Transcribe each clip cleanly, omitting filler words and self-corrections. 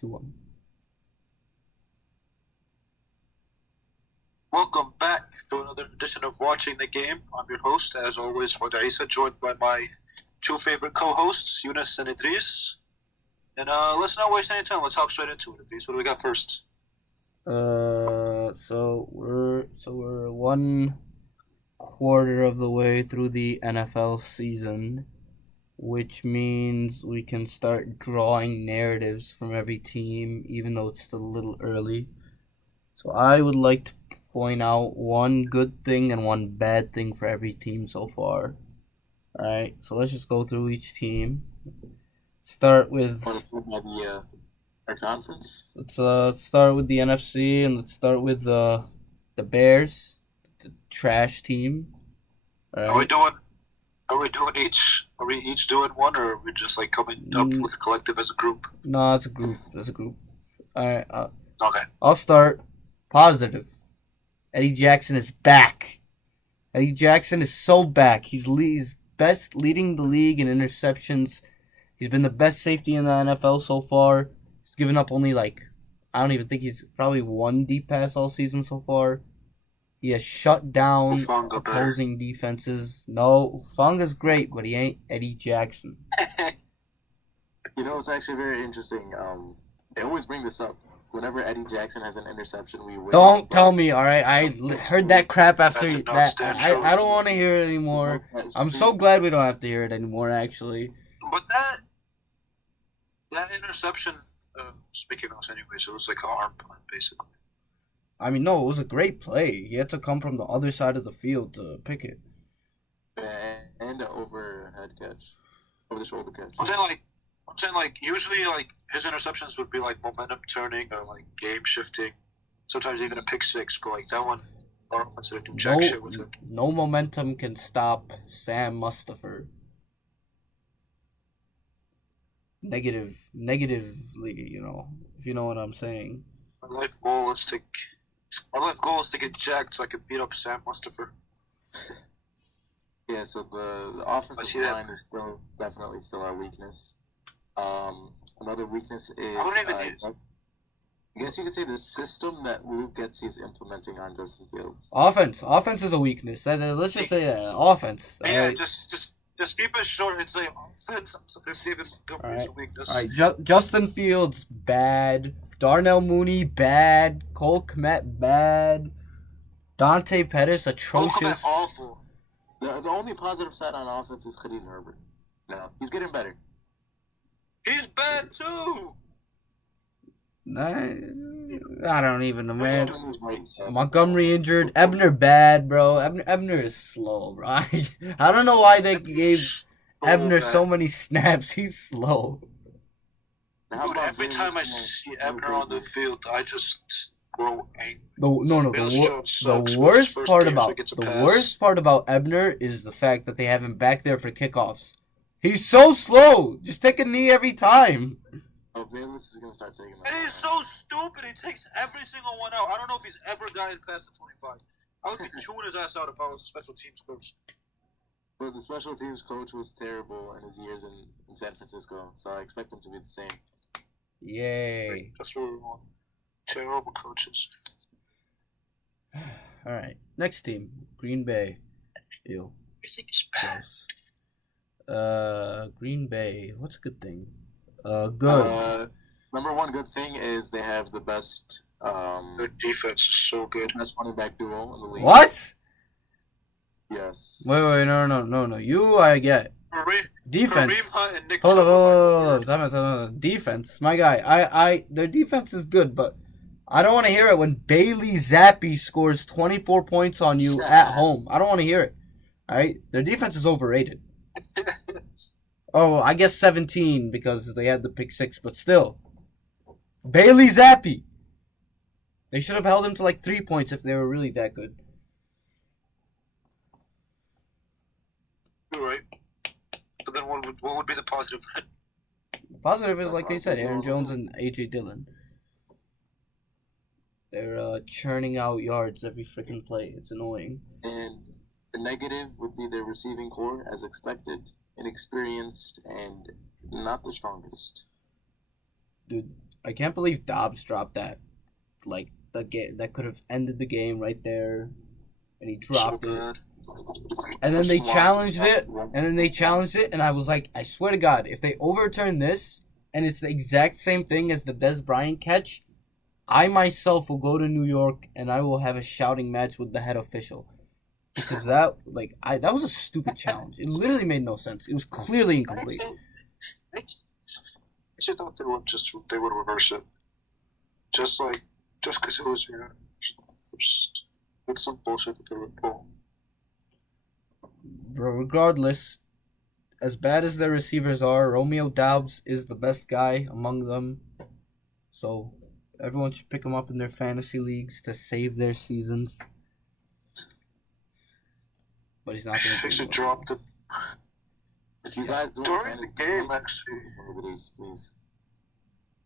2, 1. Welcome back to another edition of Watching the Game. I'm your host, as always, Odeh, joined by my two favorite co-hosts, Yunis and Idrees. And let's not waste any time. Let's hop straight into it. Idrees, what do we got first? So we're 1/4 of the way through the NFL season, which means we can start drawing narratives from every team, even though it's still a little early. So I would like to point out one good thing and one bad thing for every team so far. Alright, so let's just go through each team. Start with Want to start by our conference? let's start with the NFC, and let's start with the Bears, the trash team. Are we Alright. doing? Are we doing each? Are we each doing one, or are we just like coming up with a collective as a group? No, it's a group. It's a group. Alright, Okay. I'll start positive. Eddie Jackson is back. Eddie Jackson is so back. He's best leading the league in interceptions. He's been the best safety in the NFL so far. He's given up only I don't even think he's probably one deep pass all season so far. He has shut down Hufanga better. opposing defenses. No, Hufanga's great, but he ain't Eddie Jackson. You know, it's actually very interesting. They always bring this up. Whenever Eddie Jackson has an interception, we win. Don't tell me, alright? I heard that crap after did not that. stand I don't want to hear it anymore. I'm so glad we don't have to hear it anymore, actually. But that interception, speaking of us anyway, so it was like an arm punt, basically. I mean, no, it was a great play. He had to come from the other side of the field to pick it. And the overhead catch, over the shoulder catch. I'm saying usually like his interceptions would be like momentum turning or like game shifting. Sometimes even a pick six, but like that one, our offense didn't do jack shit with it. No momentum can stop Sam Mustipher. Negatively, if you know what I'm saying. My life goal is to get jacked so I can beat up Sam Mustipher. Yeah, so the offensive line is definitely still our weakness. Another weakness is, I guess you could say, the system that Luke Getzey is implementing on Justin Fields. Offense is a weakness. Let's just say offense. Yeah, just keep it short and say offense. If David Montgomery is a weakness. All right, Justin Fields bad. Darnell Mooney bad. Cole Kmet bad. Dante Pettis atrocious. Cole Kmet awful. The only positive side on offense is Khalil Herbert. No, he's getting better. He's bad too. I don't even know, man. Montgomery injured. Ebner bad, bro. Ebner is slow, bro. I don't know why they gave Ebner so many snaps. He's slow. Dude, every time I see Ebner on the field, I just grow angry. The worst part about Ebner is the fact that they have him back there for kickoffs. He's so slow. Just take a knee every time. Oh, Bayless is going to start taking that. And he's so stupid. He takes every single one out. I don't know if he's ever gotten past the 25. I would be chewing his ass out if I was a special teams coach. But the special teams coach was terrible in his years in San Francisco, so I expect him to be the same. Yay. That's what we want. Terrible coaches. All right. Next team. Green Bay. Ew. I think it's bad. Green Bay. What's a good thing? Good. Number one good thing is they have the best. Their defense is so good. Best running back duo in the league. What? Yes. Wait, no. You, I get. Defense. Kareem Hunt and Nick Hold on. Time out. Defense. My guy. Their defense is good, but I don't want to hear it when Bailey Zappi scores 24 points on you at home. I don't want to hear it. All right? Their defense is overrated. Oh, I guess 17 because they had the pick six, but still. Bailey Zappi. They should have held him to 3 points if they were really that good. You're right. But then what would be the positive? Positive is, like I said, Aaron Jones and A.J. Dillon. They're churning out yards every freaking play. It's annoying. And the negative would be their receiving core, as expected. Inexperienced and not the strongest. Dude, I can't believe Dobbs dropped that. Like, that could have ended the game right there. And he dropped it. And then they challenged it. And I was like, I swear to God, if they overturn this, and it's the exact same thing as the Des Bryant catch, I myself will go to New York and I will have a shouting match with the head official. Because that was a stupid challenge. It literally made no sense. It was clearly incomplete. I thought they would reverse it. Just because it was it's some bullshit that they would pull. Regardless, as bad as their receivers are, Romeo Doubs is the best guy among them. So everyone should pick him up in their fantasy leagues to save their seasons. But he's not going to. They should drop the. If you guys do during the game, actually, please.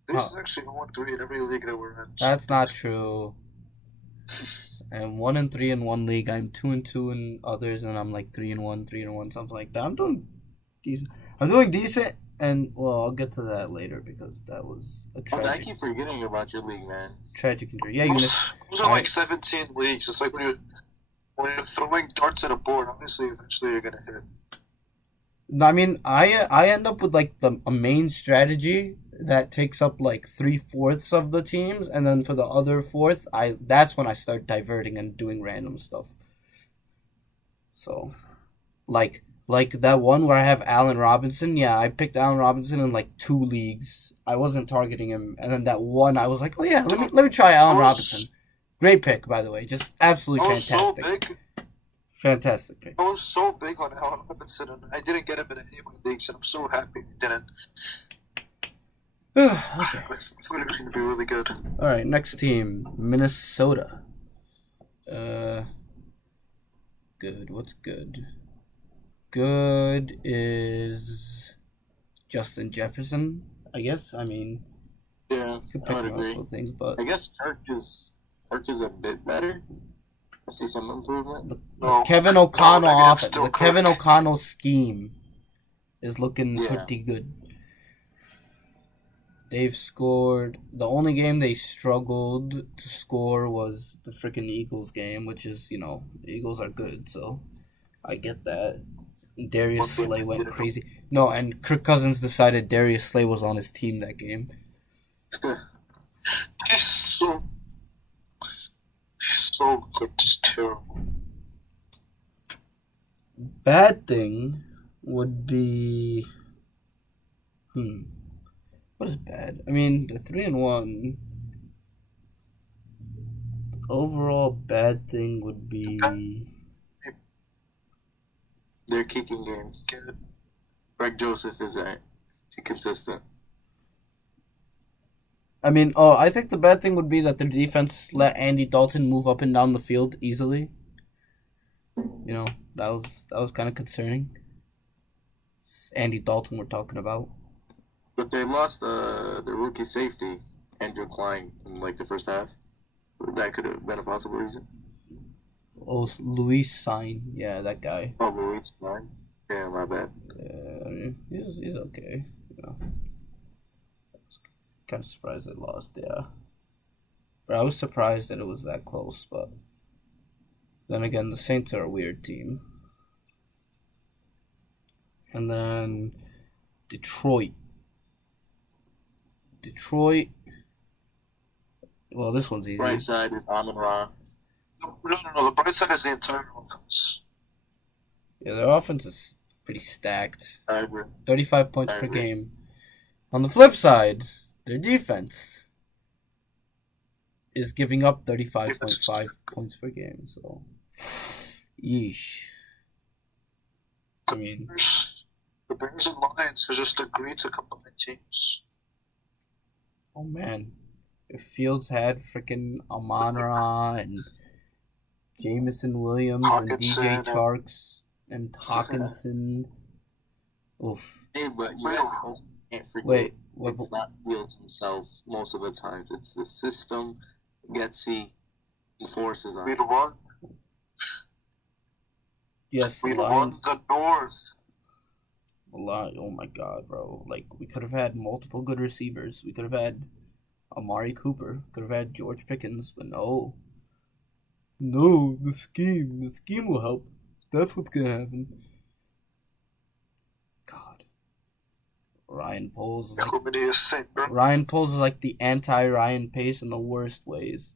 This is actually 1-3 in every league that we're in. That's not true. I'm 1-3 in one league. I'm 2-2 in others, and I'm like 3-1, something like that. I'm doing decent, and well, I'll get to that later because that was a tragic. I keep forgetting about your league, man. Tragic injury. Yeah, Yunis. Those are like 17 leagues. It's like when you're throwing darts at a board. Obviously, eventually you're gonna hit. I mean, I end up with like a main strategy that takes up like 3/4 of the teams, and then for the other fourth, that's when I start diverting and doing random stuff. So, like that one where I have Allen Robinson. Yeah, I picked Allen Robinson in like 2 leagues. I wasn't targeting him, and then that one I was like, oh yeah, let me try Allen Robinson. Great pick, by the way, just absolutely fantastic. So big. Fantastic pick. I was so big on Allen Robinson, and I didn't get him in any of my leagues, and I'm so happy I didn't. Okay. I thought it was going to be really good. All right, next team, Minnesota. Good. What's good? Good is Justin Jefferson, I guess. I mean, yeah, could pick multiple things, but I guess Kirk is a bit better. I see some improvement. The Kevin O'Connell offense, the Kevin O'Connell scheme is looking pretty good. They've scored. The only game they struggled to score was the freaking Eagles game, which is, the Eagles are good, so I get that. Darius Slay went crazy. No, and Kirk Cousins decided Darius Slay was on his team that game. He's so good, just terrible. Bad thing would be... What is bad? I mean, the 3-1. Overall, bad thing would be their kicking game. Greg Joseph is consistent. I mean, I think the bad thing would be that their defense let Andy Dalton move up and down the field easily. That was kind of concerning. It's Andy Dalton we're talking about. But they lost the rookie safety, Andrew Klein, in like the first half. That could have been a possible reason. Oh, Luis Sign. Yeah, that guy. Oh, Luis Sign? Yeah, my bad. He's okay. I was kind of surprised they lost, yeah. But I was surprised that it was that close, but then again, the Saints are a weird team. And then Detroit. Well, this one's easy. Right side is Amon-Ra. No. The bright side is the entire offense. Yeah, their offense is pretty stacked. I agree. 35 points per game. On the flip side, their defense is giving up 35.5 points per game. So, yeesh. I mean, the Bears and Lions have just agreed to combine teams. Oh man, if Fields had freaking Amon-Ra and Jameson Williams Hawkinson and DJ Charks and Hawkinson. Oof. Hey, but you guys can't forget it's not Fields himself most of the times. It's the system Getsy enforces on. We'd run. Yes, we'd run the North. Oh my god, bro. Like, we could have had multiple good receivers. We could have had Amari Cooper. Could have had George Pickens, but no. No, the scheme. The scheme will help. That's what's gonna happen. God. Ryan Poles is like the anti-Ryan Pace in the worst ways.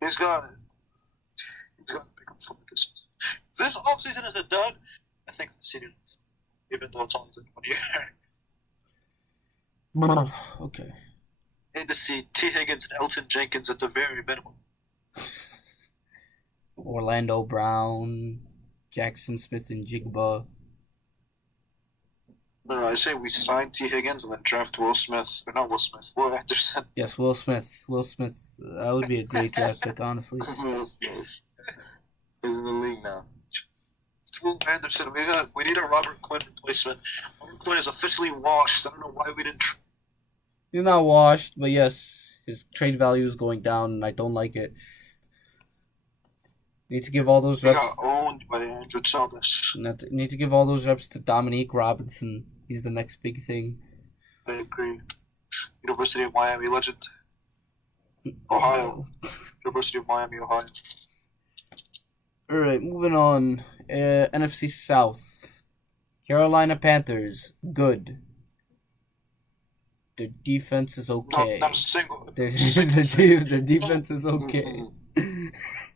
He's got to pick up from this. If this offseason is a dud, I think the city, even though it's only been 1 year. Okay. I need to see T. Higgins and Elton Jenkins at the very minimum. Orlando Brown, Jackson Smith and Jigba. No, I say we sign T. Higgins and then draft Will Smith. Or not Will Smith, Will Anderson. Yes, Will Smith. Will Smith. That would be a great draft pick, honestly. Will Smith. He's in the league now. Will Anderson. We need a Robert Quinn replacement. Robert Quinn is officially washed. I don't know why we didn't. He's not washed, but yes, his trade value is going down, and I don't like it. Need to give all those reps. He got owned by Andrew Thomas. Need to give all those reps to Dominique Robinson. He's the next big thing. I agree. University of Miami legend. Ohio. University of Miami, Ohio. All right, moving on. NFC South. Carolina Panthers, good. Their defense is okay. Not a single. Their defense is okay.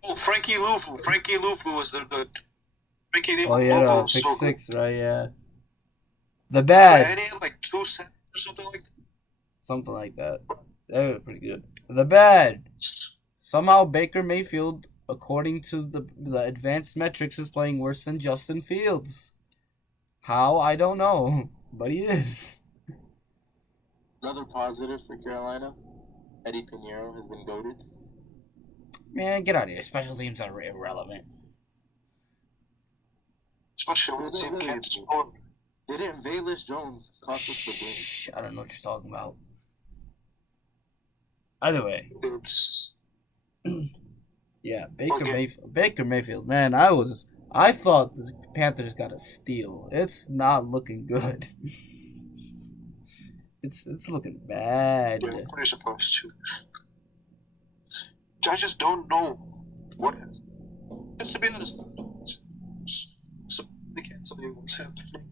Oh, Frankie Luvu. Frankie Luvu is the good. Frankie Luvu. Oh yeah, pick so six, good. right? Yeah. The bad. And he had like 2 cents or something like that. Something like that. They were pretty good. The bad. Somehow Baker Mayfield, according to the advanced metrics, is playing worse than Justin Fields. How? I don't know. But he is. Another positive for Carolina. Eddie Pinheiro has been goated. Man, get out of here. Special teams are irrelevant. Especially when the team can't score. Didn't Velus Jones cost us the game? I don't know what you're talking about. Either way. Yeah, Baker Mayfield. Man, I thought the Panthers got a steal. It's not looking good. It's looking bad. Yeah, I'm pretty surprised too. I just don't know what is. Just to be honest, they can't tell me what's happening.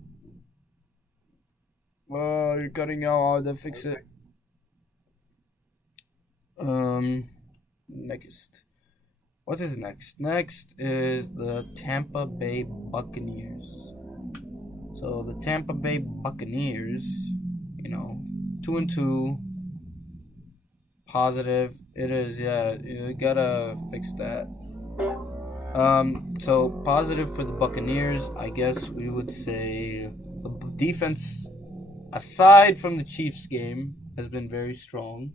Oh, you're cutting out. I'll fix it. Next. What is next? Next is the Tampa Bay Buccaneers. So the Tampa Bay Buccaneers, 2-2. Positive. It is, yeah. You gotta fix that. So positive for the Buccaneers, I guess we would say the defense, aside from the Chiefs game, has been very strong.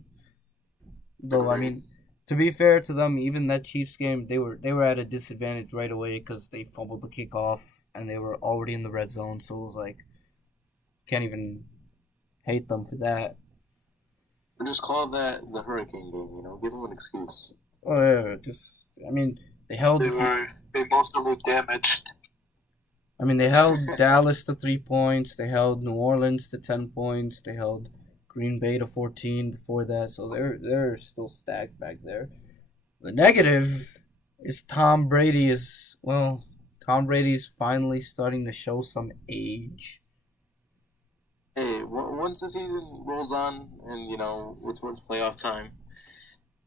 Though, I mean, to be fair to them, even that Chiefs game, they were at a disadvantage right away because they fumbled the kickoff and they were already in the red zone. So it was like, can't even hate them for that. Just call that the hurricane game, give them an excuse. Oh yeah, they held. They mostly damaged. They held Dallas to 3 points. They held New Orleans to 10 points. They held Green Bay to 14 before that. So they're still stacked back there. The negative is Tom Brady's finally starting to show some age. Hey, once the season rolls on and, we're towards playoff time,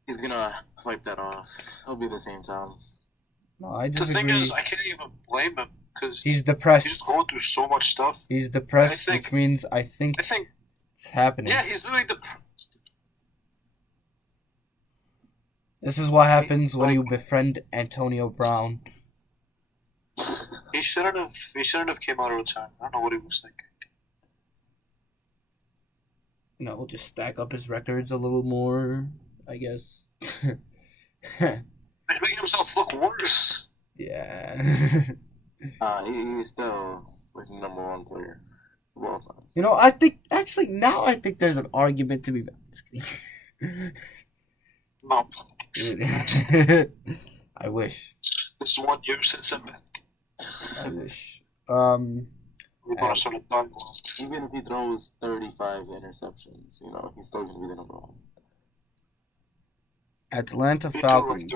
he's going to wipe that off. He'll be the same Tom. No, I disagree. The thing is, I can't even blame him because he's depressed. He's going through so much stuff. He's depressed, which means I think it's happening. Yeah, he's literally depressed. This is what happens when you befriend Antonio Brown. He shouldn't have came out of retirement. I don't know what he was thinking. Just stack up his records a little more, I guess. He's making himself look worse. Yeah. He's still the number 1 player of all time. I think there's an argument to be made. No. I wish. It's 1 year since I'm back. I wish. Even if he throws 35 interceptions, he's still going to be the number one. Atlanta Falcons.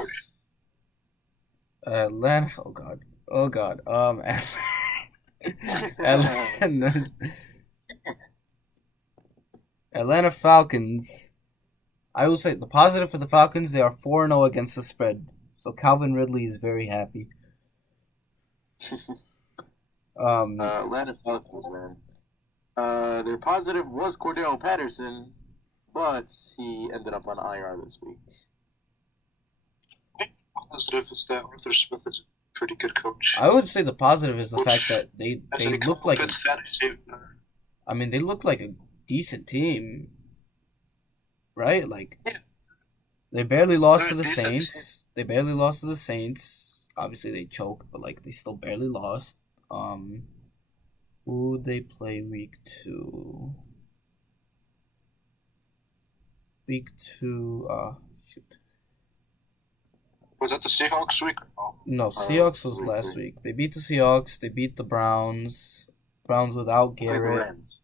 Atlanta. Oh God. Atlanta Falcons. I will say the positive for the Falcons, they are 4-0 against the spread. So Calvin Ridley is very happy. Atlanta Falcons, man. Their positive was Cordero Patterson, but he ended up on IR this week. Positive is that Arthur Smith is a pretty good coach. I would say the positive is the fact that they look like they look like a decent team, right? Like they barely lost to the Saints. They barely lost to the Saints. Obviously they choked, but like they still barely lost. Who they play week 2? Week 2. Shoot. Was that the Seahawks week? No, Seahawks was last week. They beat the Seahawks. They beat the Browns. Browns without Garrett. Rams.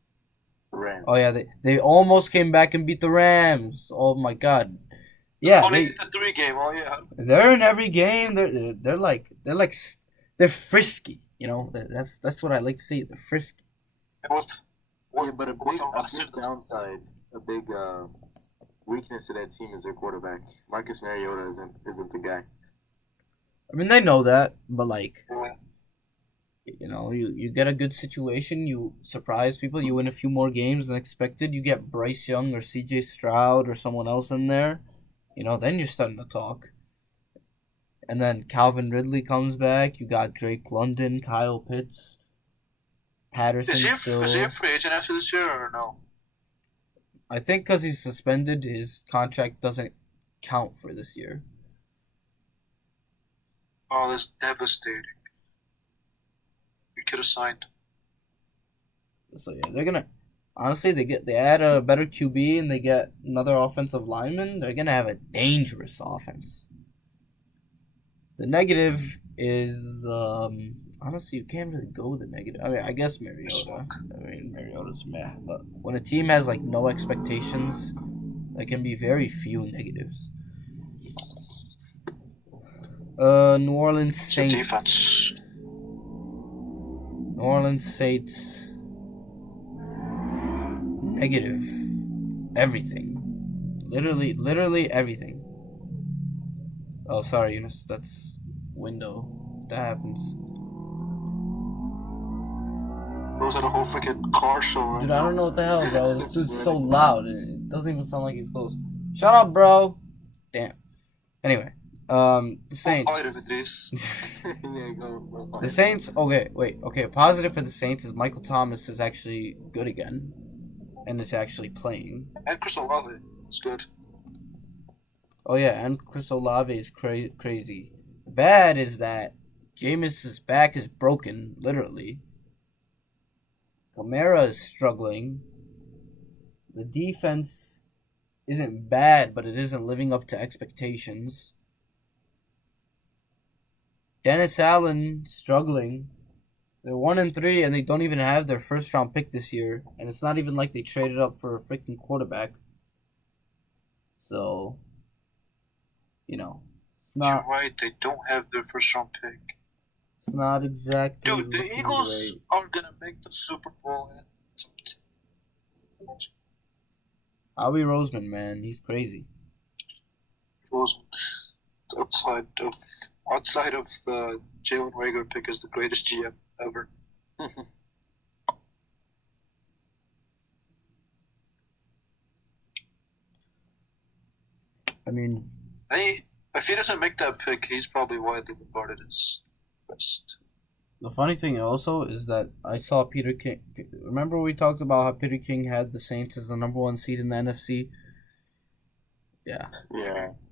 Oh yeah, they almost came back and beat the Rams. Oh my God. Yeah, only the 3 game. Oh yeah. They're in every game. They're frisky. That's what I like to see. They're frisky. But a big downside, a big weakness to that team is their quarterback. Marcus Mariota isn't the guy. I mean, they know that, but you get a good situation, you surprise people, you win a few more games than expected, you get Bryce Young or CJ Stroud or someone else in there, then you're starting to talk. And then Calvin Ridley comes back, you got Drake London, Kyle Pitts, Patterson is still. Is he a free agent after this year or no? I think because he's suspended, his contract doesn't count for this year. Oh, that's devastating. We could have signed. So yeah, they're gonna honestly they add a better QB and they get another offensive lineman. They're gonna have a dangerous offense. The negative is honestly you can't really go with the negative. I mean, I guess Mariota. Mariota's meh, but when a team has like no expectations, there can be very few negatives. New Orleans Saints. Defense. New Orleans Saints. Negative. Everything. Literally everything. Oh, sorry, Yunis. That's window. That happens. Was that a whole freaking car show right Dude, I don't know what the hell, bro. This dude's so loud. It doesn't even sound like he's close. Shut up, bro. Damn. Anyway. The Saints. Yeah, go. The Saints. Okay. Positive for the Saints is Michael Thomas is actually good again, and is actually playing. And Chris Olave is good. Oh yeah, and Chris Olave is crazy. Bad is that Jameis's back is broken, literally. Kamara is struggling. The defense isn't bad, but it isn't living up to expectations. Dennis Allen struggling. They're 1-3 and they don't even have their first round pick this year. And it's not even like they traded up for a freaking quarterback. So, You're right, they don't have their first round pick. Not exactly. Dude, the Eagles are gonna make the Super Bowl. Howie Roseman, man, he's crazy. Roseman, outside of the Jalen Rager pick, is the greatest GM ever. I mean, if he doesn't make that pick, he's probably widely regarded as best. The funny thing also is that I saw Peter King. Remember we talked about how Peter King had the Saints as the number 1 seed in the NFC? Yeah.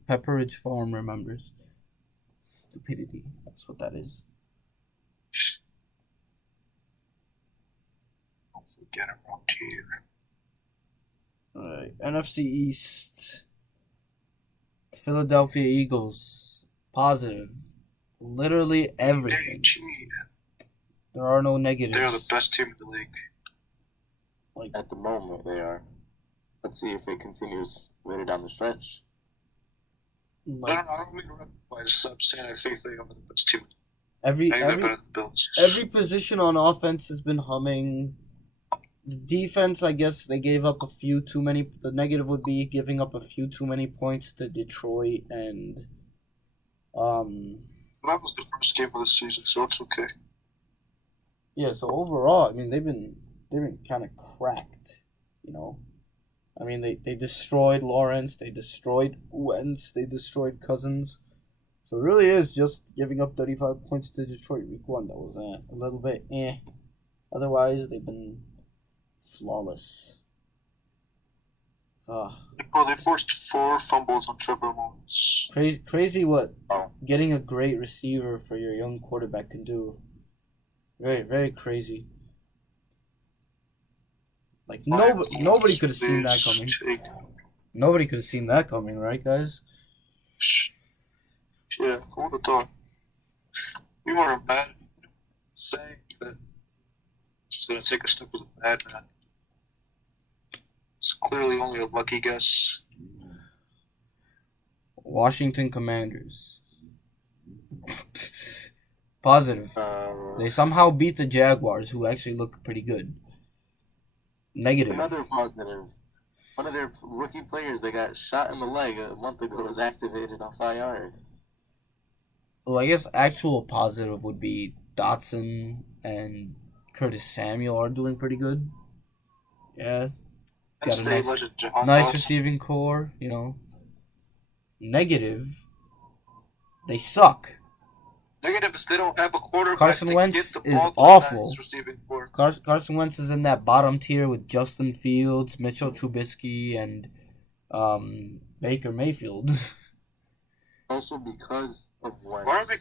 Pepperidge Farm remembers. Stupidity. That's what that is. Don't forget around here. Alright. NFC East. Philadelphia Eagles. Positive. Literally everything. There are no negatives. They're the best team in the league. Like at the moment, they are. Let's see if it continues later down the stretch. I don't mean by I'm saying I think they are the best team. Every position on offense has been humming. The defense, I guess, they gave up a few too many. The negative would be giving up a few too many points to Detroit and. That was the first game of the season, so it's okay. Yeah. So overall, I mean, they've been kind of cracked, I mean, they destroyed Lawrence, they destroyed Wentz, they destroyed Cousins. So it really is just giving up 35 points to Detroit week 1. That was a little bit Otherwise, they've been flawless. Well, they forced 4 fumbles on Trevor Lawrence. Crazy what getting a great receiver for your young quarterback can do. Very, very crazy. Like, nobody could have seen that coming. Nobody could have seen that coming, right, guys? Yeah, who would have thought? We were mad saying that it's going to take a step as a madman. It's clearly only a lucky guess. Washington Commanders. Positive. They somehow beat the Jaguars, who actually look pretty good. Negative. Another positive. One of their rookie players that got shot in the leg a month ago was activated off IR. Well, I guess actual positive would be Dotson and Curtis Samuel are doing pretty good. Yeah. Got a nice receiving core, Negative. They suck. Negative is they don't have a quarterback. Carson Wentz is awful. Carson Wentz is in that bottom tier with Justin Fields, Mitchell Trubisky, and Baker Mayfield. Also because of Wentz.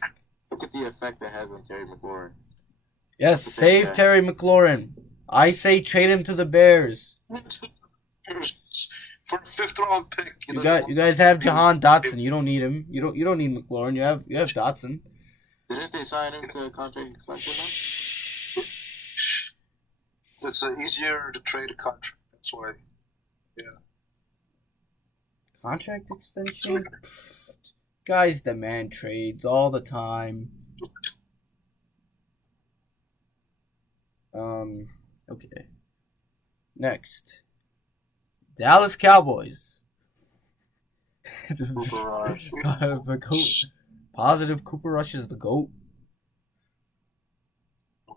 Look at the effect it has on Terry McLaurin. Yes, save Terry McLaurin. I say trade him to the Bears. For a 5th-round pick. You guys have Jahan Dotson. You don't need him. You don't need McLaurin. You have Dotson. Didn't they sign him to a contract extension now? It's easier to trade a contract. That's why. Yeah. Contract extension? Guys demand trades all the time. Okay. Next. Dallas Cowboys. Cooper Rush. The GOAT. Positive, Cooper Rush is the GOAT.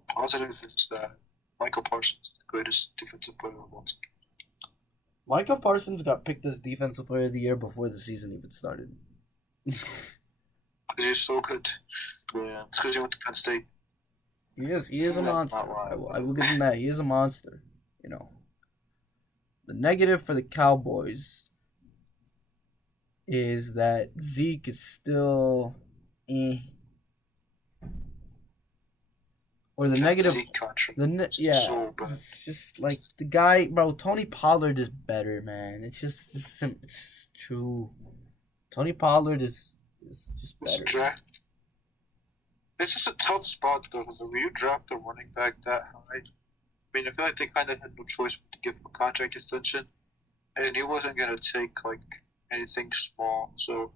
Positive is that Michael Parsons is the greatest defensive player of all time. Michael Parsons got picked as Defensive Player of the Year before the season even started. Because he's so good. Yeah. It's because he went to Penn State. He is a monster. I will give him that. He is a monster. The negative for the Cowboys is that Zeke is still Or the negative. So it's just like the guy, bro. Tony Pollard is better, man. It's just true. Tony Pollard is just better. It's just a tough spot though, because when you draft a running back that high, I mean, I feel like they kind of had no choice but to give him a contract extension, and he wasn't gonna take like anything small, so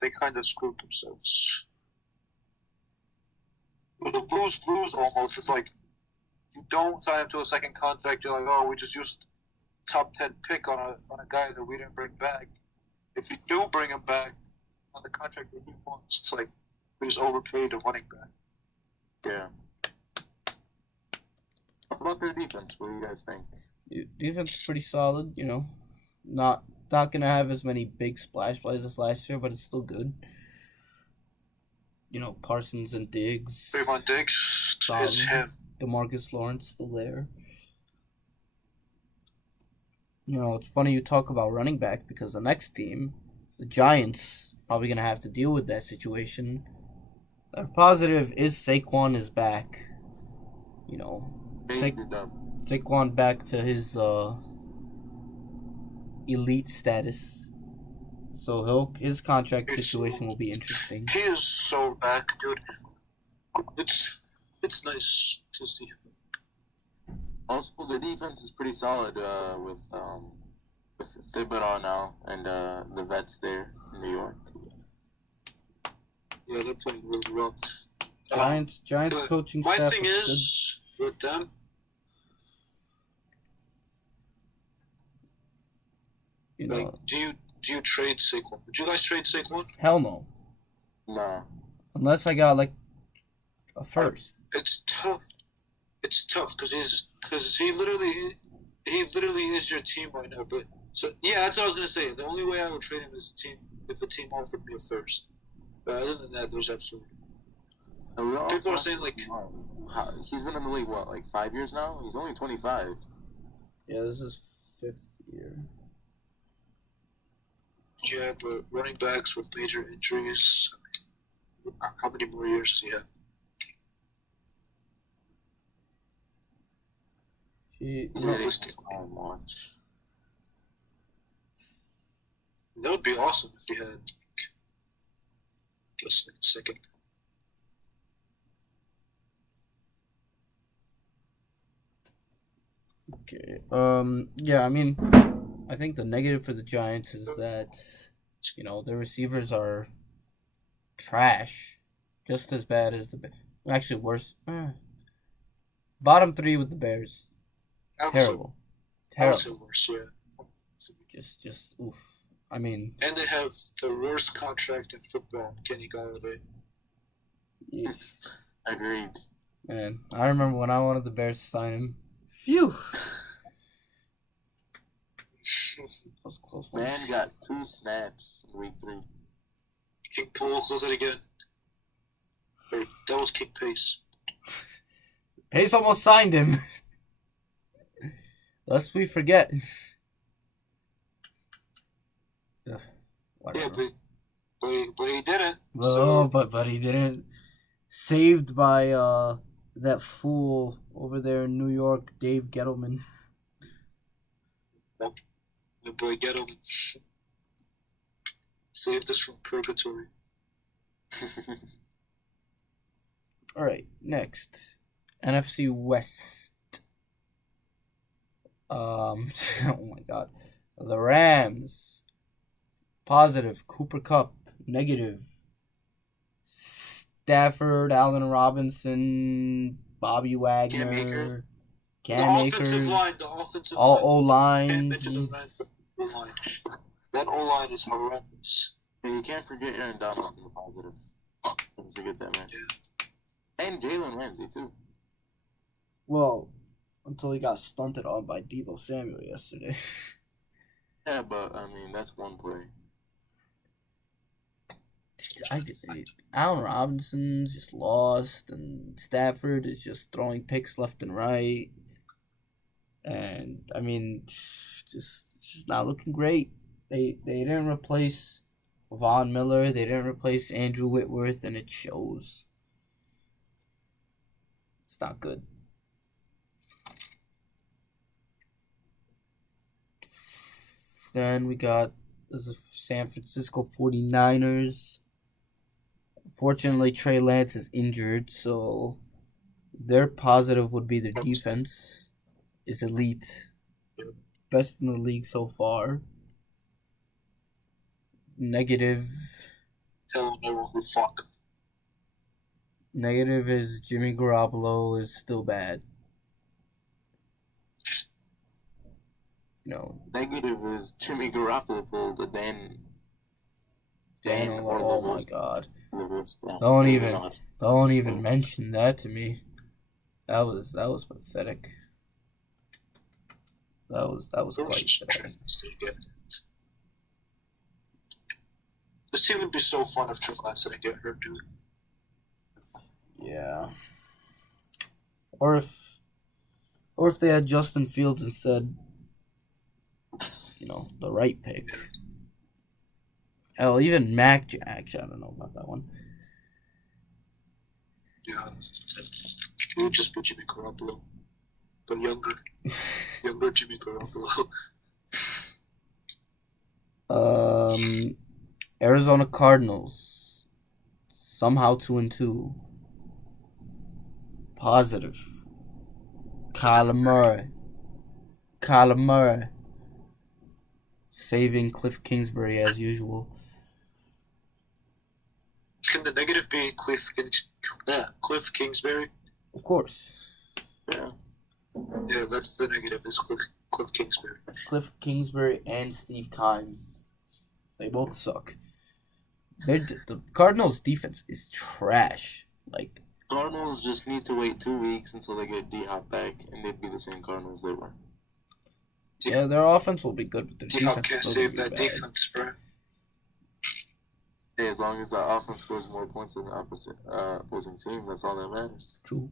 they kind of screwed themselves. With the Blues almost, it's like you don't sign him to a second contract. You're like, oh, we just used top 10 pick on a guy that we didn't bring back. If you do bring him back on the contract that he wants, it's like we just overpaid a running back. Yeah. What about their defense? What do you guys think? Defense is pretty solid, Not gonna have as many big splash plays as last year, but it's still good. Parsons and Diggs. Trayvon Diggs is him. DeMarcus Lawrence still there. It's funny you talk about running back because the next team, the Giants, probably gonna have to deal with that situation. The positive is Saquon is back. Saquon back to his elite status. So his contract situation will be interesting. He is so back, dude. it's nice to see. Also, the defense is pretty solid with Thibodeau now and the vets there in New York. Yeah, they're playing really well. Giants coaching my staff. My thing is with them. You know, like, do you trade Saquon? Would you guys trade Saquon? Hell no. Nah. Unless I got like a first. It's tough. It's tough because he literally is your team right now. But so yeah, that's what I was gonna say. The only way I would trade him is if a team offered me a first. But other than that, there's absolutely. People are saying like he's been in the league what, like 5 years now? He's only 25. Yeah, this is 5th year. Yeah, but running backs with major injuries, how many more years does he have? He's not much. That would be awesome if he had, just like a second. Okay. Yeah, I mean, I think the negative for the Giants is that, you know, the receivers are trash, just as bad as actually worse. Bottom 3 with the Bears. Terrible. Worse, yeah. Just oof. I mean, and they have the worst contract in football, Kenny Galladay. Yeah. Agreed. Man, I remember when I wanted the Bears to sign him. Phew. That was a close one. Man got 2 snaps in week 3. King Paul does it again. Wait, that was King Pace. Pace almost signed him. Lest we forget. Yeah, but he didn't. Well, but he didn't. Saved by that fool over there in New York, Dave Gettleman. Yep. The boy Gettleman saved us from purgatory. All right, next, NFC West. Oh my God, the Rams. Positive, Cooper Kupp. Negative, Stafford, Allen Robinson, Bobby Wagner, Cam Akers. The offensive all line. O-line. That O-line is horrendous. Hey, you can't forget Aaron Donald in the positive. Don't forget that, man. Yeah. And Jalen Ramsey, too. Well, until he got stunted on by Deebo Samuel yesterday. Yeah, but, I mean, that's one play. Allen Robinson's just lost, and Stafford is just throwing picks left and right. And, I mean, just not looking great. They didn't replace Von Miller. They didn't replace Andrew Whitworth, and it shows. It's not good. Then we got the San Francisco 49ers. Fortunately, Trey Lance is injured, so their positive would be their defense is elite. Best in the league so far. Negative. Tell everyone who fuck. Negative is Jimmy Garoppolo is still bad. No. Negative is Jimmy Garoppolo pulled a Dan. Oh my God! Don't even mention that to me. That was pathetic. That was quite pathetic. This team would be so fun if Trey Lance didn't get hurt, dude. Yeah. Or if they had Justin Fields instead. You know, the right pick. Hell, even Mac Jack. I don't know about that one. Yeah. It would just be Jimmy Garoppolo. But younger. Younger Jimmy Garoppolo. Arizona Cardinals. Somehow 2-2. Positive. Kyler Murray. Saving Cliff Kingsbury as usual. Can the negative be Cliff Kingsbury? Of course. Yeah. Yeah, that's the negative, is Cliff Kingsbury. Cliff Kingsbury and Steve Keim. They both suck. The Cardinals' defense is trash. Like, Cardinals just need to wait 2 weeks until they get D-Hop back, and they'd be the same Cardinals they were. Yeah, their offense will be good, but their D-Hop defense can't will save be that bad. defense, bro. Hey, as long as the offense scores more points than the opposing team, that's all that matters. True.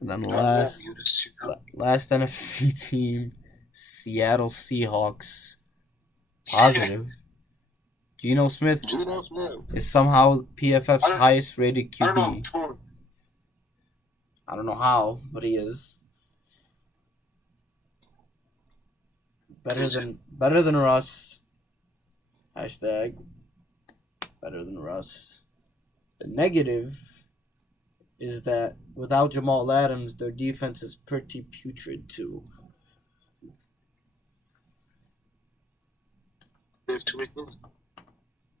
And then Yunis, last NFC team, Seattle Seahawks. Positive. Geno Smith is somehow PFF's highest rated QB. I don't know how, but he is. Better than Russ. Hashtag better than Russ. The negative is that without Jamal Adams, their defense is pretty putrid too. They have Tariq Woolen.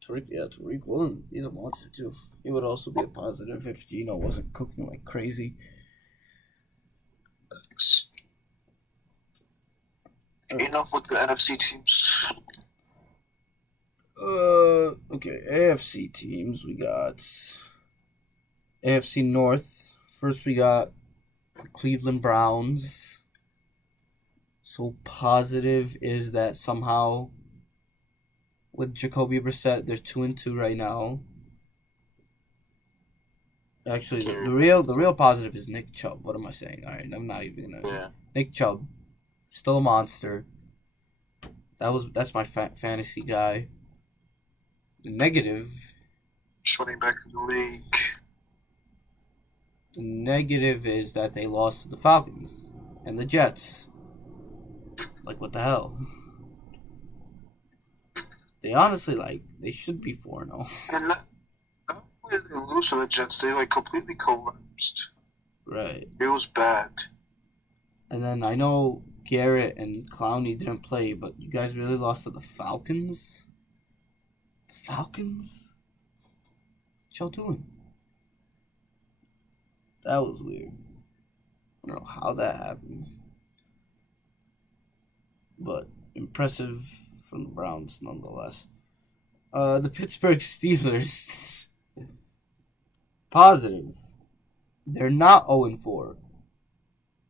Tariq Woolen. He's a monster too. He would also be a positive if Geno wasn't cooking like crazy. Thanks. Enough with the NFC teams. Okay, AFC teams. We got AFC North. First, we got the Cleveland Browns. So positive is that somehow with Jacoby Brissett, they're 2-2 right now. Actually, the real positive is Nick Chubb. What am I saying? All right, I'm not even gonna. Yeah. Nick Chubb, still a monster. That's my fantasy guy. The negative. Running back in the league. The negative is that they lost to the Falcons and the Jets. Like, what the hell? They honestly, they should be 4-0. And not only did they lose to the Jets, they, completely collapsed. Right. It was bad. And then I know Garrett and Clowney didn't play, but you guys really lost to the Falcons? The Falcons? What y'all doing? That was weird. I don't know how that happened. But impressive from the Browns nonetheless. The Pittsburgh Steelers. Positive. They're not 0-4.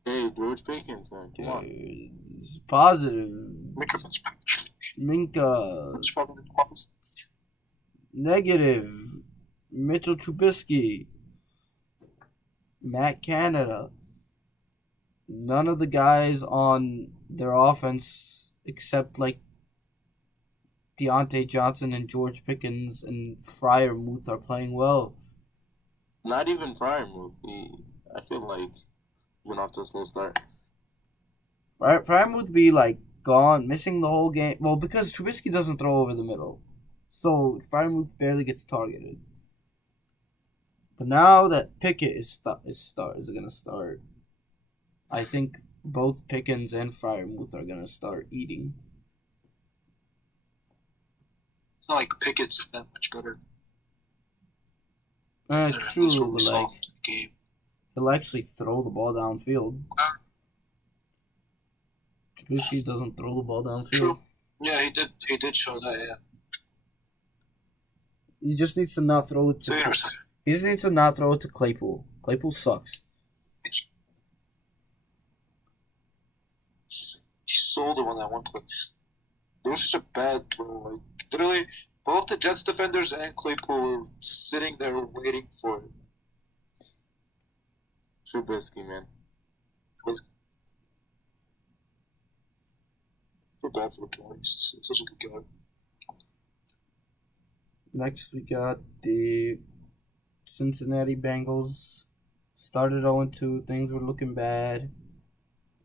Hey, George Pickens, man. Come on. Positive. Minka Fitzpatrick. Minka. It's probably the opposite. Negative. Mitchell Trubisky. Matt Canada. None of the guys on their offense except Deontay Johnson and George Pickens and Freiermuth are playing well. Not even Freiermuth. I feel like he went off to a slow start. Freiermuth be gone, missing the whole game. Well, because Trubisky doesn't throw over the middle, so Freiermuth barely gets targeted. But now that Pickett is gonna start, I think both Pickens and Freiermuth are gonna start eating. It's not like Pickett's that much better. True, but game. He'll actually throw the ball downfield. Trubisky doesn't throw the ball downfield. True. Yeah, he did show that. Yeah. He just needs to not throw it to. He just needs to not throw it to Claypool. Claypool sucks. He sold him on that one play. It was just a bad throw. Literally, both the Jets defenders and Claypool were sitting there waiting for it. Trubisky, man. Feel bad for the guy. He's such a good guy. Next, we got the Cincinnati Bengals. Started 0-2. Things were looking bad.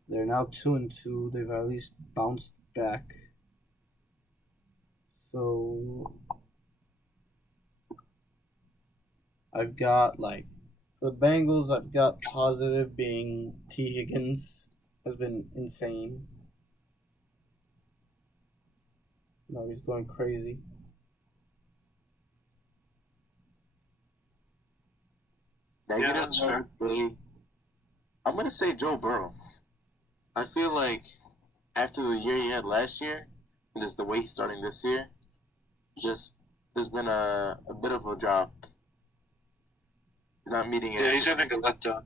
They're now 2-2. They've at least bounced back. So I've got The Bengals, I've got positive being T. Higgins has been insane. No, he's going crazy. Negative, yeah, that's fair. I'm going to say Joe Burrow. I feel like after the year he had last year, and just the way he's starting this year, just there's been a bit of a drop. He's not meeting it. Yeah, he's having a letdown.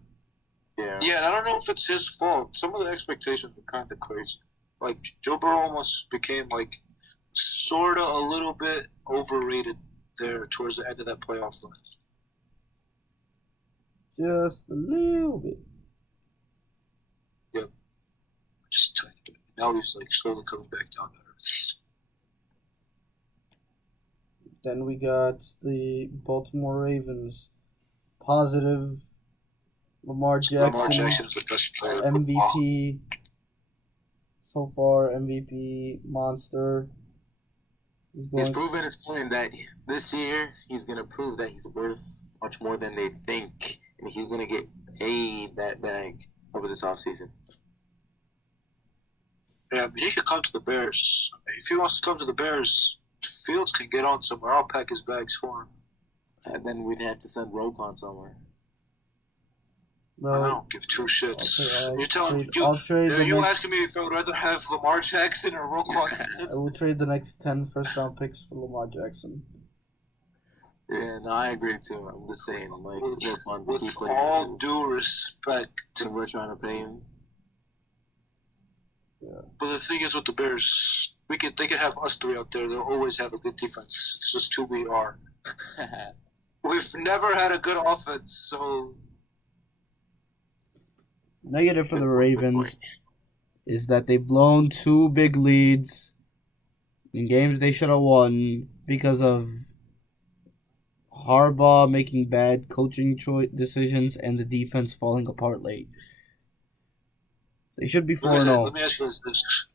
Yeah, and I don't know if it's his fault. Some of the expectations are kind of crazy. Like, Joe Burrow almost became, like, sort of a little bit overrated there towards the end of that playoff run. Just a little bit. Yeah. Just a tiny bit. Now he's, like, slowly coming back down to earth. Then we got the Baltimore Ravens. Positive. Lamar Jackson is the best player. MVP. So far, MVP, monster. He's proven his point that this year he's going to prove that he's worth much more than they think. And he's going to get paid that bag over this offseason. Yeah, I mean, he could come to the Bears. I mean, if he wants to come to the Bears, Fields can get on somewhere. I'll pack his bags for him. And then we'd have to send Roquan somewhere. No, I don't give two shits. You're telling you asking me if I would rather have Lamar Jackson or Roquan Smith? I will trade the next 10 first-round picks for Lamar Jackson. Yeah, no, I agree too. I'm just saying, like, with all due respect, we're trying to pay him. Yeah. But the thing is, with the Bears, they could have us three out there. They'll always have a good defense. It's just who we are. We've never had a good offense, so. Negative for the Ravens is that they've blown 2 big leads in games they should have won because of Harbaugh making bad coaching decisions and the defense falling apart late. They should be 4-0. Let me ask you this.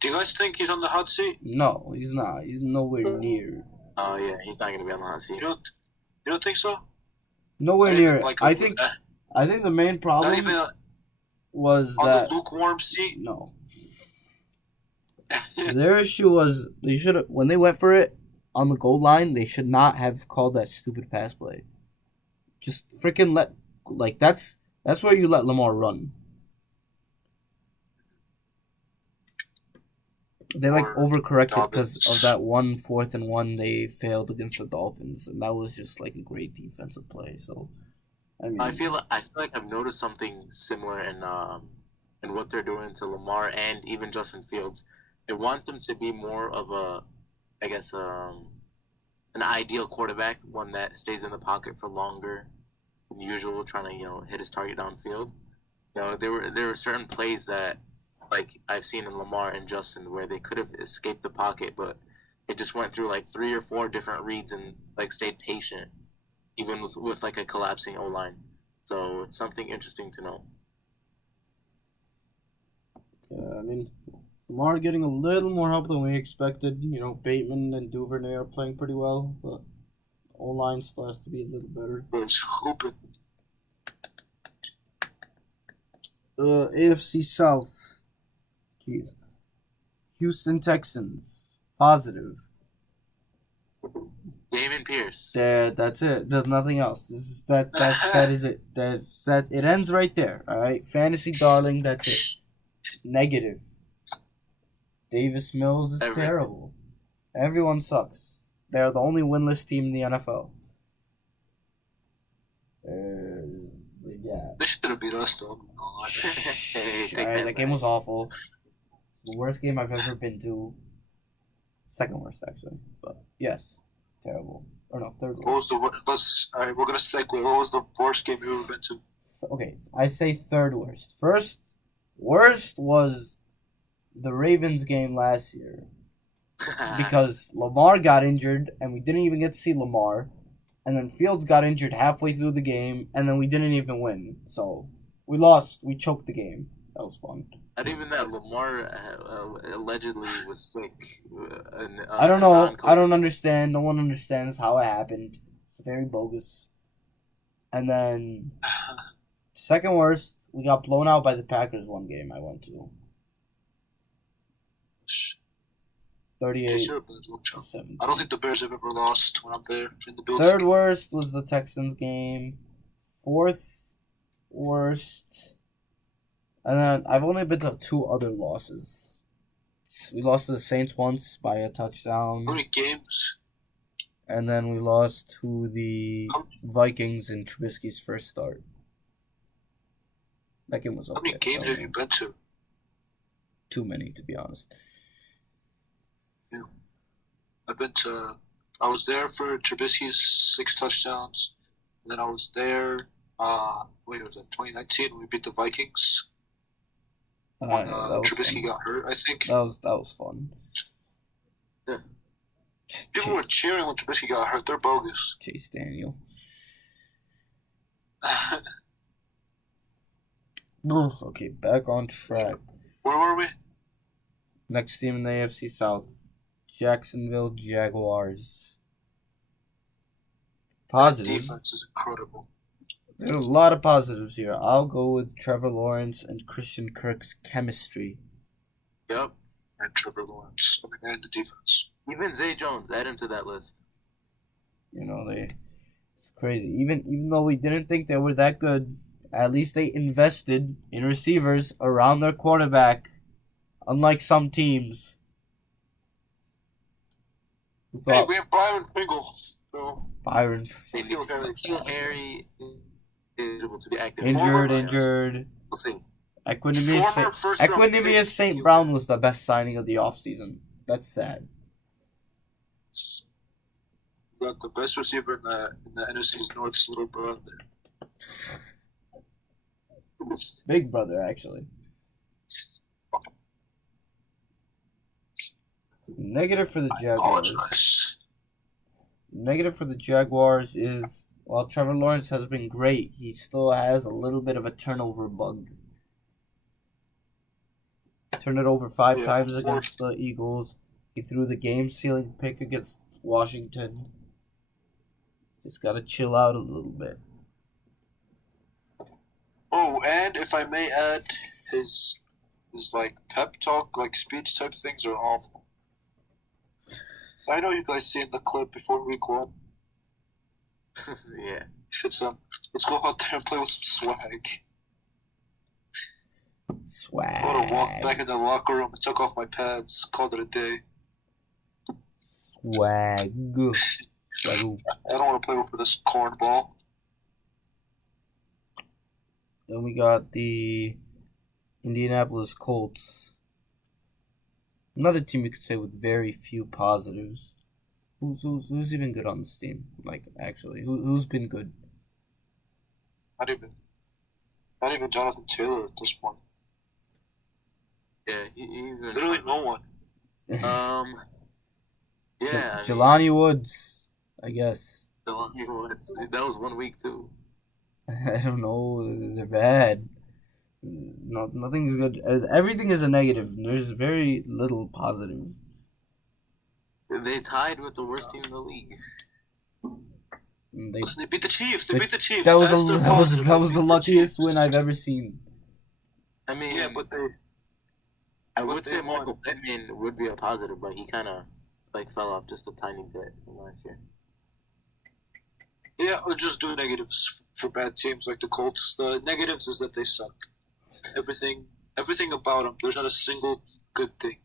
Do you guys think he's on the hot seat? No, he's not. He's nowhere near. Oh, yeah, he's not going to be on the hot seat. You don't think so? Nowhere near it. I think the main problem was on that the lukewarm seat. No. Their issue was they should have, when they went for it on the goal line, they should not have called that stupid pass play. Just freaking that's where you let Lamar run. They overcorrected because of that 1 4th and 1 they failed against the Dolphins, and that was just like a great defensive play. So, I mean, I feel like I've noticed something similar in what they're doing to Lamar and even Justin Fields. They want them to be more of an ideal quarterback, one that stays in the pocket for longer than usual, trying to hit his target downfield. There were certain plays that, like I've seen in Lamar and Justin, where they could have escaped the pocket, but it just went through like 3 or 4 different reads and like stayed patient, even with like a collapsing O-line. So it's something interesting to know. Yeah, I mean, Lamar getting a little more help than we expected. Bateman and Duvernay are playing pretty well, but O-line still has to be a little better. AFC South. Jeez. Houston Texans. Positive. David Pierce. That's it. There's nothing else. That is it. It ends right there. All right. Fantasy darling. That's it. Negative. Davis Mills is terrible. Everyone sucks. They're the only winless team in the NFL. Yeah. They should have beat us though. Alright, that game was awful. The worst game I've ever been to. Second worst, actually. But yes, terrible. Or no, third worst. Alright, we're gonna segue. What was the worst game you've ever been to? Okay, I say third worst. First worst was the Ravens game last year. Because Lamar got injured, and we didn't even get to see Lamar. And then Fields got injured halfway through the game, and then we didn't even win. So we lost. We choked the game. That was fun. Not even that Lamar allegedly was sick. I don't know. I don't understand. No one understands how it happened. Very bogus. And then second worst, we got blown out by the Packers one game I went to. 38 to 17. I don't think the Bears have ever lost when I'm there in the building. Third worst was the Texans game. Fourth worst. And then I've only been to 2 other losses. We lost to the Saints once by a touchdown. How many games? And then we lost to the Vikings in Trubisky's first start. That game was okay. How many games have you been to? Too many, to be honest. Yeah. I was there for Trubisky's 6 touchdowns. And then I was there, was that 2019 when we beat the Vikings? When Trubisky fun. got hurt, I think. That was fun. Yeah. People were cheering when Trubisky got hurt. They're bogus. Chase Daniel. Okay, back on track. Where were we? Next team in the AFC South. Jacksonville Jaguars. Positive. That defense is incredible. There are a lot of positives here. I'll go with Trevor Lawrence and Christian Kirk's chemistry. Yep. And Trevor Lawrence. And the defense. Even Zay Jones, add him to that list. You know, it's crazy. Even though we didn't think they were that good, at least they invested in receivers around their quarterback, unlike some teams. Hey, we have Byron Pringle. So Byron. N'Keal Harry is able to be active. Injured. We'll see. Equinemius St. Brown was the best signing of the offseason. That's sad. We got the best receiver in the NFC's North's little brother. Big brother, actually. Negative for the Jaguars. Negative for the Jaguars is, while Trevor Lawrence has been great, he still has a little bit of a turnover bug. Turned it over 5 times against the Eagles. He threw the game-sealing pick against Washington. Just gotta chill out a little bit. Oh, and if I may add, his like pep talk, like speech type things are awful. I know you guys seen the clip before week 1. Yeah. He said let's go out there and play with some swag. Swag. I would have walked back in the locker room and took off my pads, called it a day. Swag. I don't want to play with this cornball. Then we got the Indianapolis Colts. Another team you could say with very few positives. Who's even good on this team? Like, actually, who's been good? Not even Jonathan Taylor at this point. Yeah, he's been literally no one. Yeah, Jelani Woods, I guess. Jelani Woods. That was 1 week too. I don't know. They're bad. No, nothing's good. Everything is a negative. There's very little positive. They tied with the worst team in the league. They beat the Chiefs. They beat the Chiefs. That was the luckiest win I've ever seen. I mean, yeah, but they. I would say Michael Pittman would be a positive, but he kind of fell off just a tiny bit from last year. Yeah, or just do negatives for bad teams like the Colts. The negatives is that they suck. Everything about them. There's not a single good thing.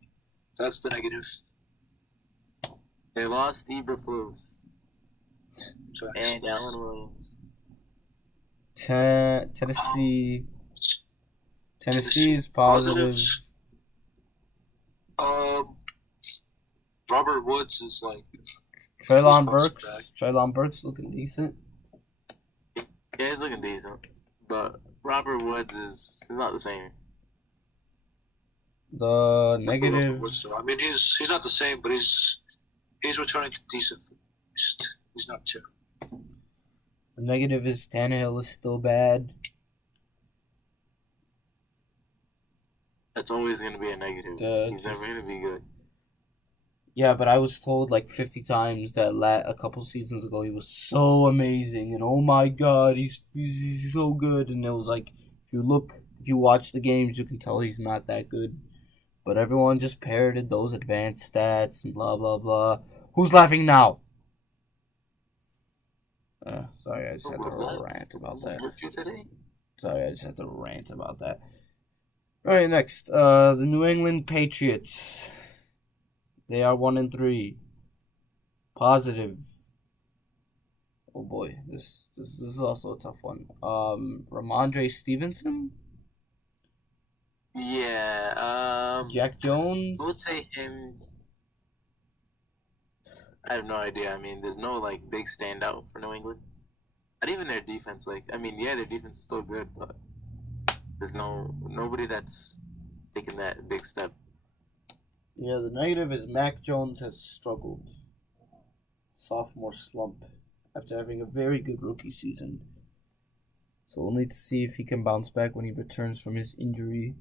That's the negative. They lost Eberflus and Allen Williams. Tennessee's positive. Robert Woods is like Treylon Burks looking decent. Yeah, he's looking decent, but Robert Woods is not the same. The negative. I mean, he's not the same, but he's returning to decent. He's not terrible. The negative is Tannehill is still bad. That's always going to be a negative. He's never going to be good. Yeah, but I was told like 50 times that a couple seasons ago he was so amazing and oh my god, he's so good. And it was like, if you watch the games, you can tell he's not that good. But everyone just parroted those advanced stats and blah blah blah. Who's laughing now? Sorry, I just had to rant about that. Sorry, I just had to rant about that. All right, next, the New England Patriots. They are 1-3. Positive. Oh boy, this is also a tough one. Ramondre Stevenson. Yeah. Jack Jones. I would say him. I have no idea. I mean, there's no like big standout for New England. Not even their defense. Like, I mean, yeah, their defense is still good, but there's nobody that's taken that big step. Yeah, the negative is Mac Jones has struggled. Sophomore slump after having a very good rookie season. So we'll need to see if he can bounce back when he returns from his injury.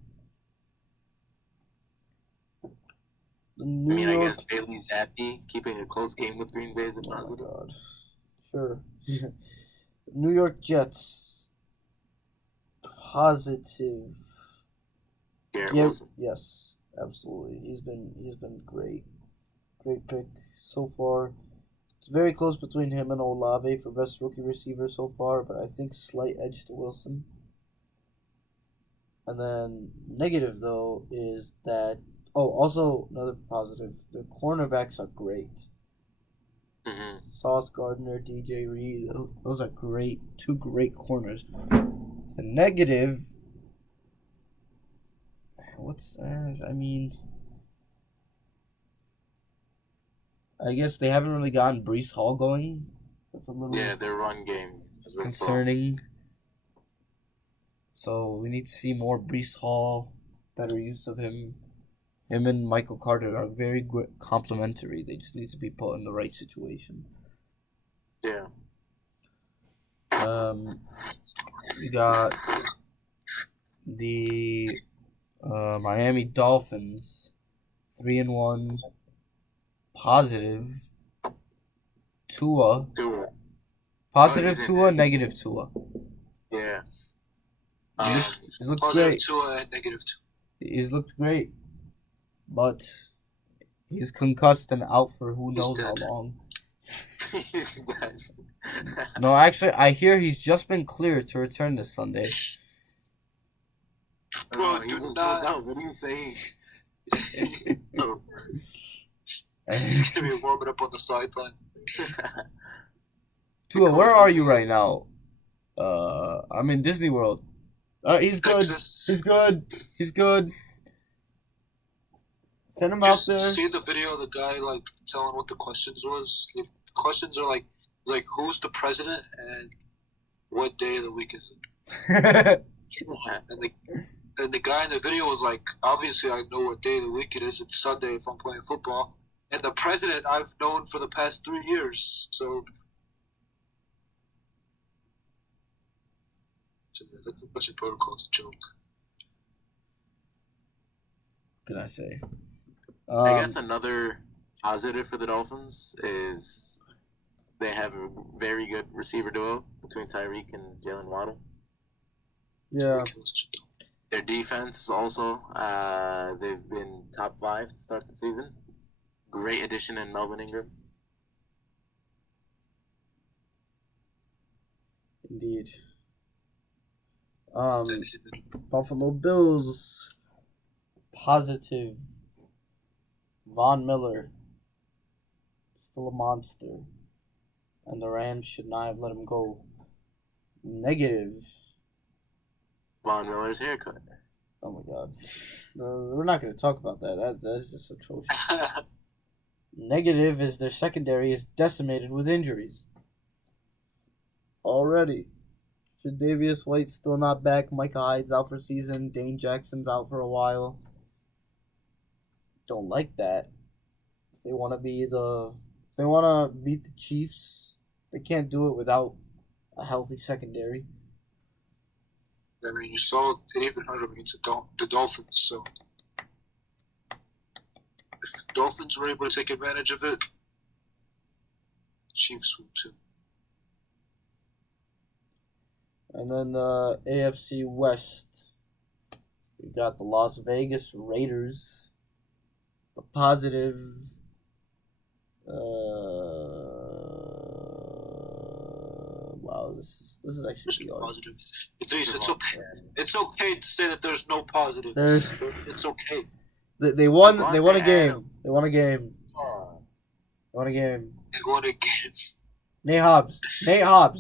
I guess Bailey Zappi keeping a close game with Green Bay is a positive. Oh, God. Sure. New York Jets. Positive. Garrett Wilson. Yes, absolutely. He's been great. Great pick so far. It's very close between him and Olave for best rookie receiver so far, but I think slight edge to Wilson. And then negative though is that also another positive. The cornerbacks are great. Mm-hmm. Sauce Gardner, DJ Reed, those are great. Two great corners. The negative. I guess they haven't really gotten Breece Hall going. That's a little their run game has been concerning. So we need to see more Breece Hall, better use of him. Him and Michael Carter are very complementary. They just need to be put in the right situation. Yeah. We got the Miami Dolphins, 3-1. Positive Tua. Positive Tua, negative Tua. Yeah. He's looked positive great. Tua and negative Tua. He's looked great, but he's concussed and out for who knows how long. He's dead. No, actually, I hear he's just been cleared to return this Sunday. Bro, he was out. What are you saying? No. He's gonna be warming up on the sideline. Tua, where are you right now? I'm in Disney World. He's good. Texas. He's good. He's good. Send him out there. See the video of the guy like telling what the questions was. The questions are like who's the president and what day of the week is it? and the guy in the video was like, obviously I know what day of the week it is. It's Sunday if I'm playing football. And the president I've known for the past 3 years. So the concussion protocol is a joke. What can I say? I guess another positive for the Dolphins is they have a very good receiver duo between Tyreek and Jalen Waddle. Yeah. Their defense also, they've been top 5 to start the season. Great addition in Melvin Ingram. Indeed. Buffalo Bills. Positive. Von Miller. Still a monster. And the Rams should not have let him go. Negative. Von Miller's haircut. Oh my god. We're not going to talk about that. That's just atrocious. Negative is their secondary is decimated with injuries. Already. Tre'Davious White's still not back. Micah Hyde's out for season. Dane Jackson's out for a while. Don't like that. If they want to beat the Chiefs, they can't do it without a healthy secondary. I mean, you saw it even hurt them against the Dolphins, so If the Dolphins were able to take advantage of it, Chiefs would too. And then AFC West. We got the Las Vegas Raiders. The positive. Wow, this is actually positive. Idrees, it's okay. It's okay to say that there's no positives. It's okay. They won a game. They won a game. Nate Hobbs.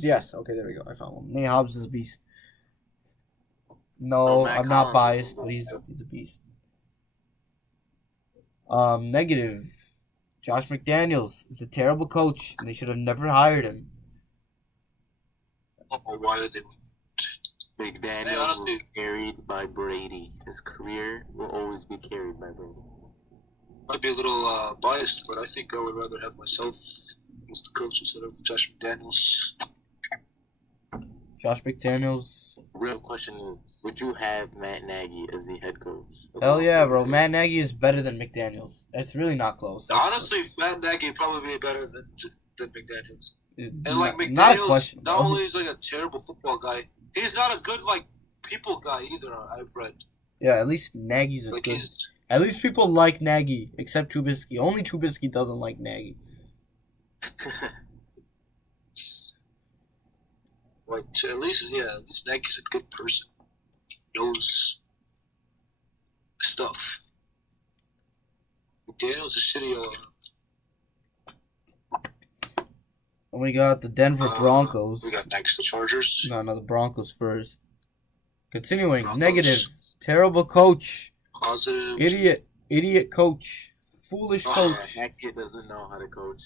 Yes. Okay, there we go. I found one. Nate Hobbs is a beast. No, I'm not biased, but he's a beast. Negative. Josh McDaniels is a terrible coach, and they should have never hired him. I don't know why they McDaniels was carried by Brady. His career will always be carried by Brady. Might be a little biased, but I think I would rather have myself as the coach instead of Josh McDaniels. Josh McDaniels. The real question is, would you have Matt Nagy as the head coach? Hell yeah, bro. Matt Nagy is better than McDaniels. It's really not close. Honestly, Matt Nagy would probably be better than McDaniels. And like McDaniels, not only is like a terrible football guy, he's not a good like people guy either. I've read. Yeah, at least Nagy's a good. At least people like Nagy, except Trubisky. Only Trubisky doesn't like Nagy. Like at least Nagy's a good person. He knows stuff. McDaniel's a shitty. And we got the Denver Broncos. We got next the Chargers. No, the Broncos first. Continuing. Broncos. Negative. Terrible coach. Positive. Idiot coach. Foolish coach. That kid doesn't know how to coach.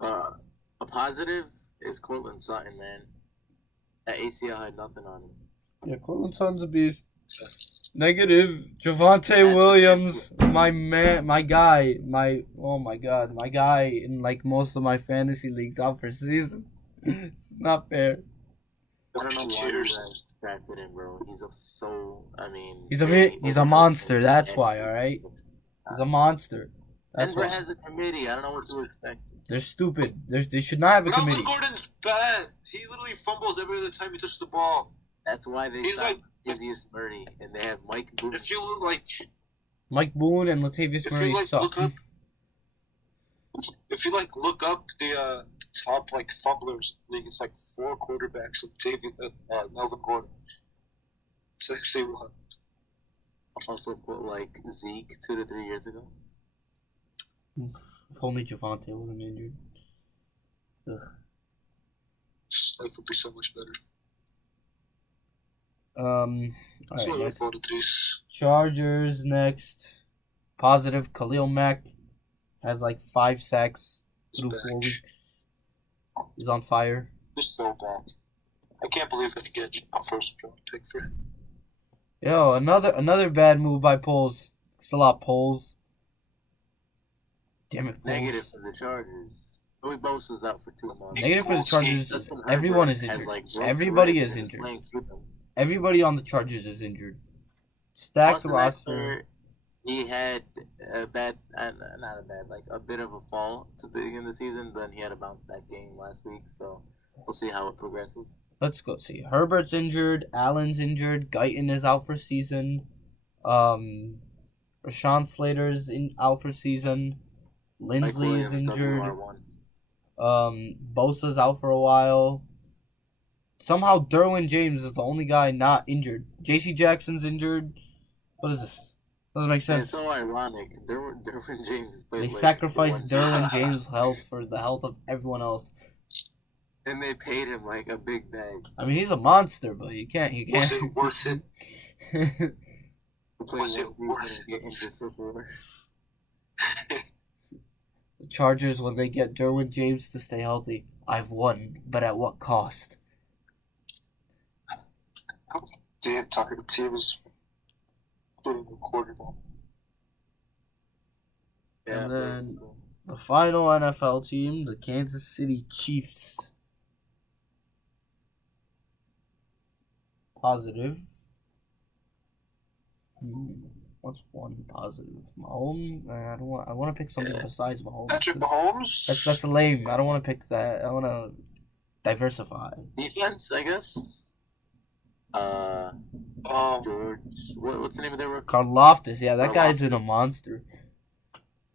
A positive is Cortland Sutton, man. That ACL had nothing on him. Yeah, Cortland Sutton's a beast. Negative. Javonte Williams, my man, my guy, oh my god, my guy in like most of my fantasy leagues out for season. It's not fair. I don't know why you guys drafted him, bro. He's a monster. That's why, all right. He's a monster. That's Denver has a committee. I don't know what to expect. They're stupid. They should not have a committee. Melvin Gordon's bad. He literally fumbles every other time he touches the ball. That's why they signed Latavius Murray, and they have Mike Boone. If you look like Mike Boone and Latavius Murray suck. If you look up the top fumblers in the league, it's 4 quarterbacks of Melvin Gordon. It's actually wrong. Also put Zeke 2 to 3 years ago. If only Javonte wasn't injured. Ugh. Life would be so much better. Alright, Chargers next. Positive. Khalil Mack has 5 sacks through 4 weeks. He's on fire. He's so bad. I can't believe that he get a first round pick for him. Yo, another bad move by Poles. Still out Poles. Damn it, Poles. Negative for the Chargers. Joey Bosa's out for 2 months. Negative for the Chargers. Everyone is injured. Everybody is injured. Everybody on the Chargers is injured. Stacked roster. He had a bit of a fall to the beginning of the season. Then he had a bounce back game last week. So we'll see how it progresses. Let's go see. Herbert's injured. Allen's injured. Guyton is out for season. Rashawn Slater's out for season. Lindsley is injured. Bosa's out for a while. Somehow Derwin James is the only guy not injured. J.C. Jackson's injured. What is this? Doesn't make sense. It's so ironic. Derwin James played. They sacrificed Derwin James' health for the health of everyone else. And they paid him a big bag. I mean, he's a monster, but you can't. Was it worth it? Was it worth it? The Chargers, when they get Derwin James to stay healthy, I've won, but at what cost? The entire team is doing a quarterback. Yeah, and then the final NFL team, the Kansas City Chiefs. Positive. What's one positive? Mahomes? I don't want. I want to pick something besides Mahomes. Patrick Mahomes. That's lame. I don't want to pick that. I want to diversify. Defense, I guess. George. What's the name of their? Karlaftis. Yeah, that guy's been a monster.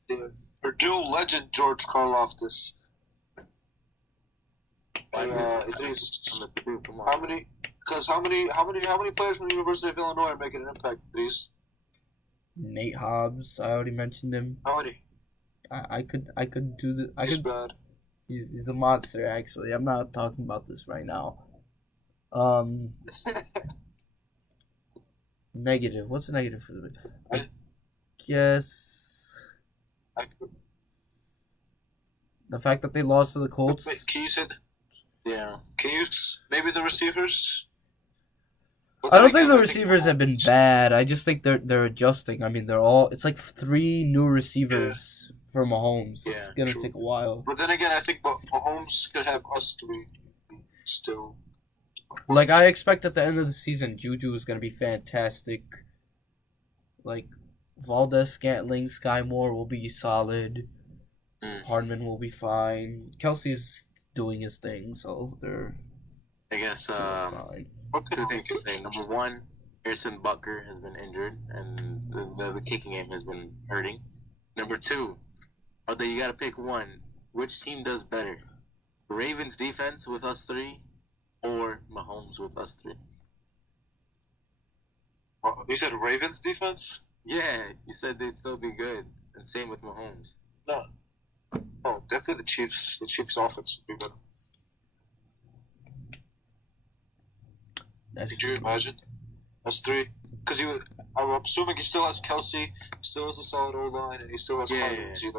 Yeah. Purdue legend George Karlaftis. Idrees. How many? Because how many players from the University of Illinois are making an impact? These. Nate Hobbs. I already mentioned him. How many? I could do the. He's bad. He's a monster. Actually, I'm not talking about this right now. Negative. What's a negative for the? I guess the fact that they lost to the Colts. Wait, can you say? Yeah. Can you maybe the receivers? I don't think the receivers have been bad. I just think they're adjusting. I mean, it's like 3 new receivers for Mahomes. It's gonna take a while. But then again, I think Mahomes could have us 3 still. Like, I expect at the end of the season, Juju is gonna be fantastic. Like, Valdez-Scantling, Sky Moore will be solid. Hardman will be fine. Kelsey's doing his thing, so they're. I guess. Fine. 2 things to say. Number 1, Harrison Butker has been injured, and the kicking game has been hurting. Number 2, although you got to pick one, which team does better? Ravens defense with us 3, or Mahomes with us 3? You said Ravens defense? Yeah, you said they'd still be good, and same with Mahomes. No. Oh, definitely the Chiefs. The Chiefs' offense would be better. Could you imagine? That's 3. Because I'm assuming he still has Kelsey, still has a solid O-line, and he still has Hardman. So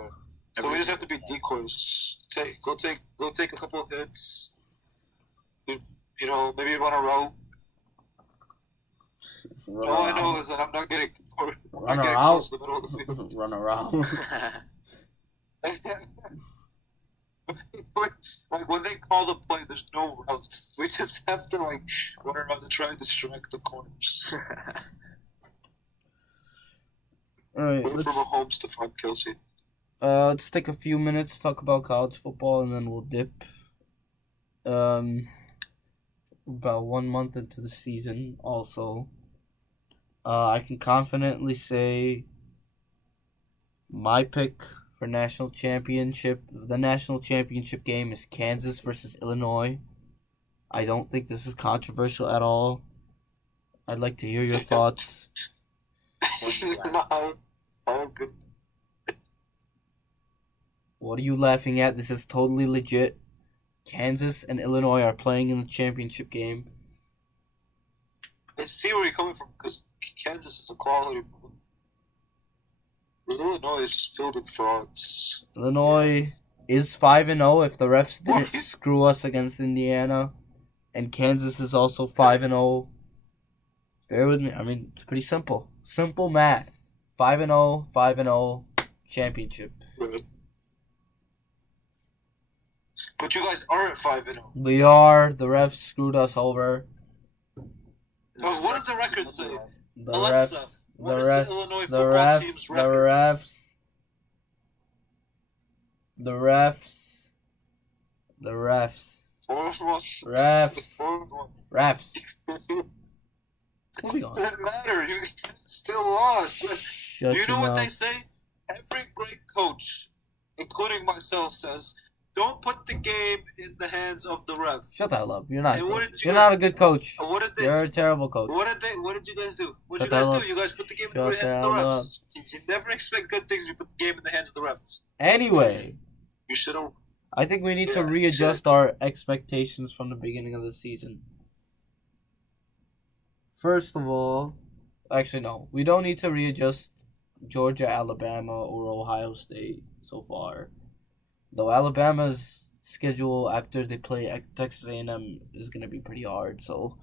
we just have to be decoys. Go take a couple of hits. You know, maybe run a route. All I know is that I'm not getting close to the middle of the field. Run around. Like when they call the play, there's no routes. We just have to run around and try and distract the corners. All right, wait for Mahomes to find Kelsey. Let's take a few minutes, talk about college football, and then we'll dip. About 1 month into the season, also. I can confidently say my pick for the national championship game is Kansas versus Illinois. I don't think this is controversial at all. I'd like to hear your thoughts. What are you laughing at? This is totally legit. Kansas and Illinois are playing in the championship game. I see where you're coming from, because Kansas is a quality. Illinois is just filled with frauds. Illinois is 5-0 if the refs didn't screw us against Indiana. And Kansas is also 5-0. Bear with me. I mean, it's pretty simple. Simple math. 5-0, 5-0, championship. Right. But you guys aren't 5-0. We are. The refs screwed us over. Oh, what does the record say? The Alexa, refs, what is the Illinois football team's record? The refs. 4-1. Refs. It doesn't matter. You still lost. Do you know what they say? Every great coach, including myself, says, don't put the game in the hands of the ref. Shut the hell up. You're not. You're not a good coach. You're a terrible coach. What did you guys do? What did you guys do? You guys put the game in the hands of the refs. You never expect good things if you put the game in the hands of the refs. Anyway. You should have. I think we need to readjust our expectations from the beginning of the season. First of all, actually no. We don't need to readjust Georgia, Alabama, or Ohio State so far. Though Alabama's schedule after they play at Texas A&M is going to be pretty hard. So,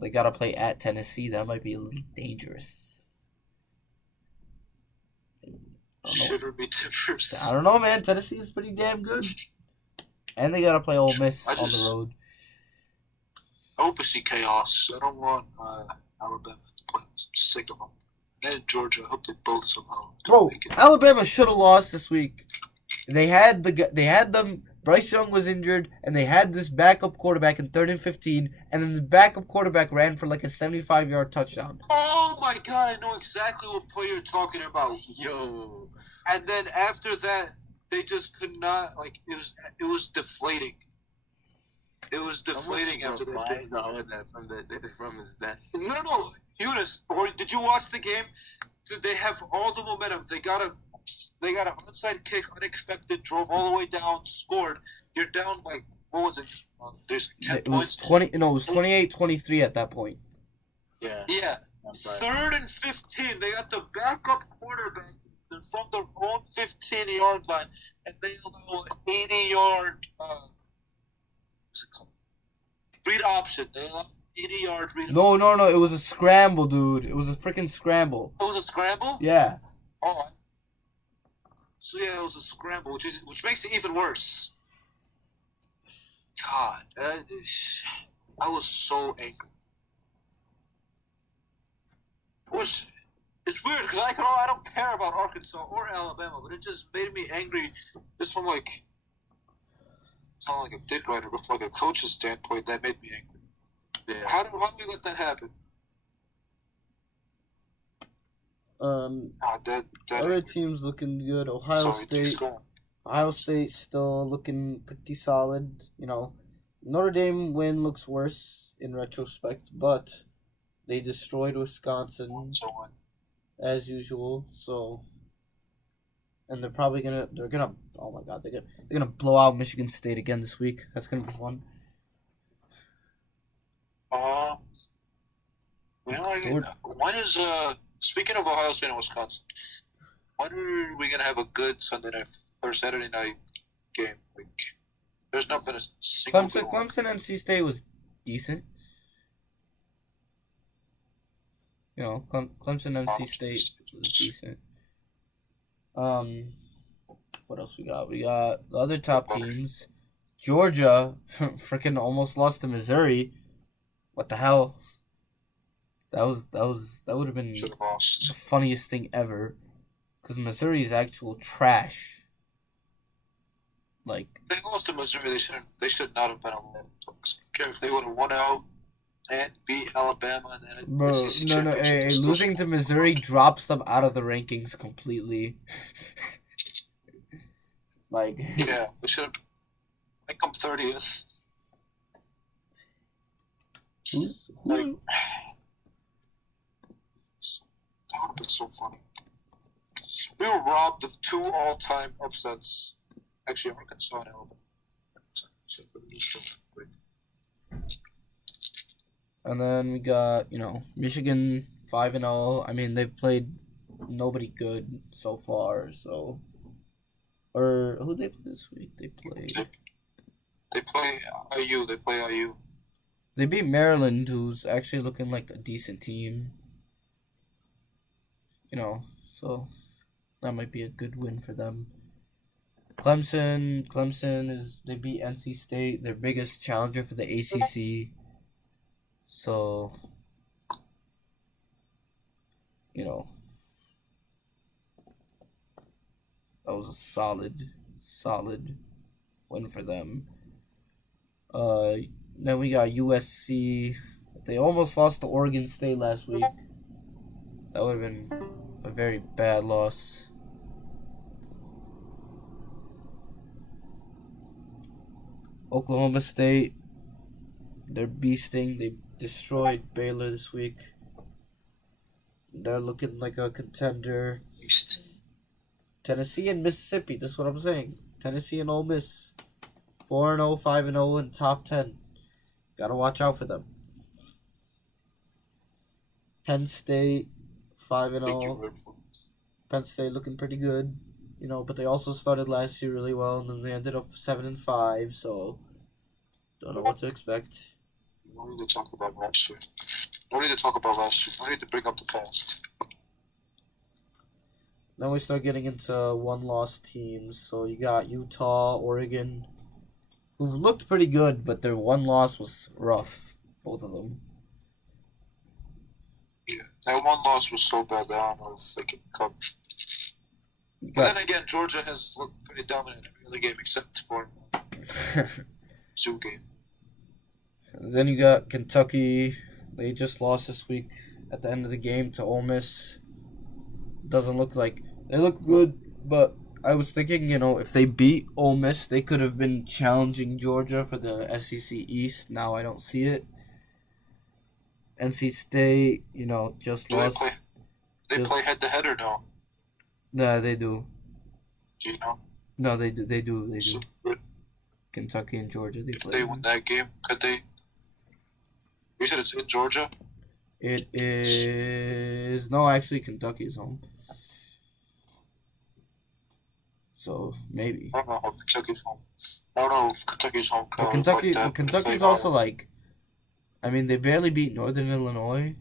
they got to play at Tennessee. That might be a little dangerous. Shiver me timbers. I don't know, man. Tennessee is pretty damn good. And they got to play Ole Miss on the road. I hope I see chaos. I don't want Alabama to play. I'm sick of them. and Georgia. I hope they both somehow Bro, make it. Alabama should have lost this week. They had them. Bryce Young was injured, and they had this backup quarterback in 3rd and 15, and then the backup quarterback ran for like a 75-yard touchdown. Oh my god, I know exactly what play you're talking about. Yo. And then after that, they just could not, like, it was deflating. It was deflating after that. From his death. No, Yunis, or did you watch the game? Did they have all the momentum? They got an onside kick, unexpected, drove all the way down, scored. You're down like, what was it? There's 10 points. It was 28-23 at that point. Yeah. Yeah. 3rd and 15. They got the backup quarterback from their own 15-yard line, and they allow an 80-yard what's it called? Read option. They allow 80-yard read option. No. It was a scramble, dude. It was a freaking scramble. It was a scramble? Yeah. Oh. So yeah, it was a scramble, which makes it even worse. God, I was so angry. It's weird because I don't care about Arkansas or Alabama, but it just made me angry just from like, sound like a dick rider, but from like a coach's standpoint, that made me angry. Yeah. How did we let that happen? Other teams looking good. Ohio State still looking pretty solid. You know, Notre Dame win looks worse in retrospect, but they destroyed Wisconsin as usual. So, and they're gonna oh my god, they're gonna blow out Michigan State again this week. That's gonna be fun. When is speaking of Ohio State and Wisconsin, when are we gonna have a good Sunday night or Saturday night game? Like, there's not been a single Clemson NC State was decent. You know, Clemson NC State was decent. What else we got? We got the other top teams. Georgia freaking almost lost to Missouri. What the hell? That would have been the funniest thing ever, because Missouri is actual trash. Like, they lost to Missouri. They should not have been on that. If they would have won out and beat Alabama, and then bro, no, losing to Missouri drops them out of the rankings completely. Like, yeah, we should have. I think I'm 30th. Who's like, that would have been so funny. We were robbed of 2 all-time upsets. Actually, Arkansas and Alabama. And then we got, Michigan 5-0. I mean, they've played nobody good so far. So, or who they play this week? They play IU. They play IU. They beat Maryland, who's actually looking like a decent team. So that might be a good win for them. Clemson they beat NC State, their biggest challenger for the ACC. So, that was a solid win for them. Then we got USC. They almost lost to Oregon State last week. That would have been a very bad loss. Oklahoma State, they're beasting. They destroyed Baylor this week. They're looking like a contender. Tennessee and Mississippi, that's what I'm saying. Tennessee and Ole Miss, 4-0, 5-0 in top 10. Gotta watch out for them. Penn State, 5-0. Penn State looking pretty good, but they also started last year really well, and then they ended up 7-5. So don't know what to expect. We need to talk about last year. We need to bring up the past. Then we start getting into one-loss teams. So you got Utah, Oregon, who've looked pretty good, but their one loss was rough. Both of them. Yeah, That one loss was so bad that I don't know if they can come. But then again, Georgia has looked pretty dominant in every other game except for Zoo game. Then you got Kentucky. They just lost this week at the end of the game to Ole Miss. Doesn't look like they look good, but I was thinking, if they beat Ole Miss, they could have been challenging Georgia for the SEC East. Now I don't see it. NC State, just lost. They play head to head or no? Yeah, they do. Do you know? No, they do. They do. So, Kentucky and Georgia. If they win that game, could they? You said it's in Georgia? It is... No, actually, Kentucky's home. So, maybe. I don't know how Kentucky's home. I don't know if Kentucky's home. But Kentucky's also like... I mean, they barely beat Northern Illinois.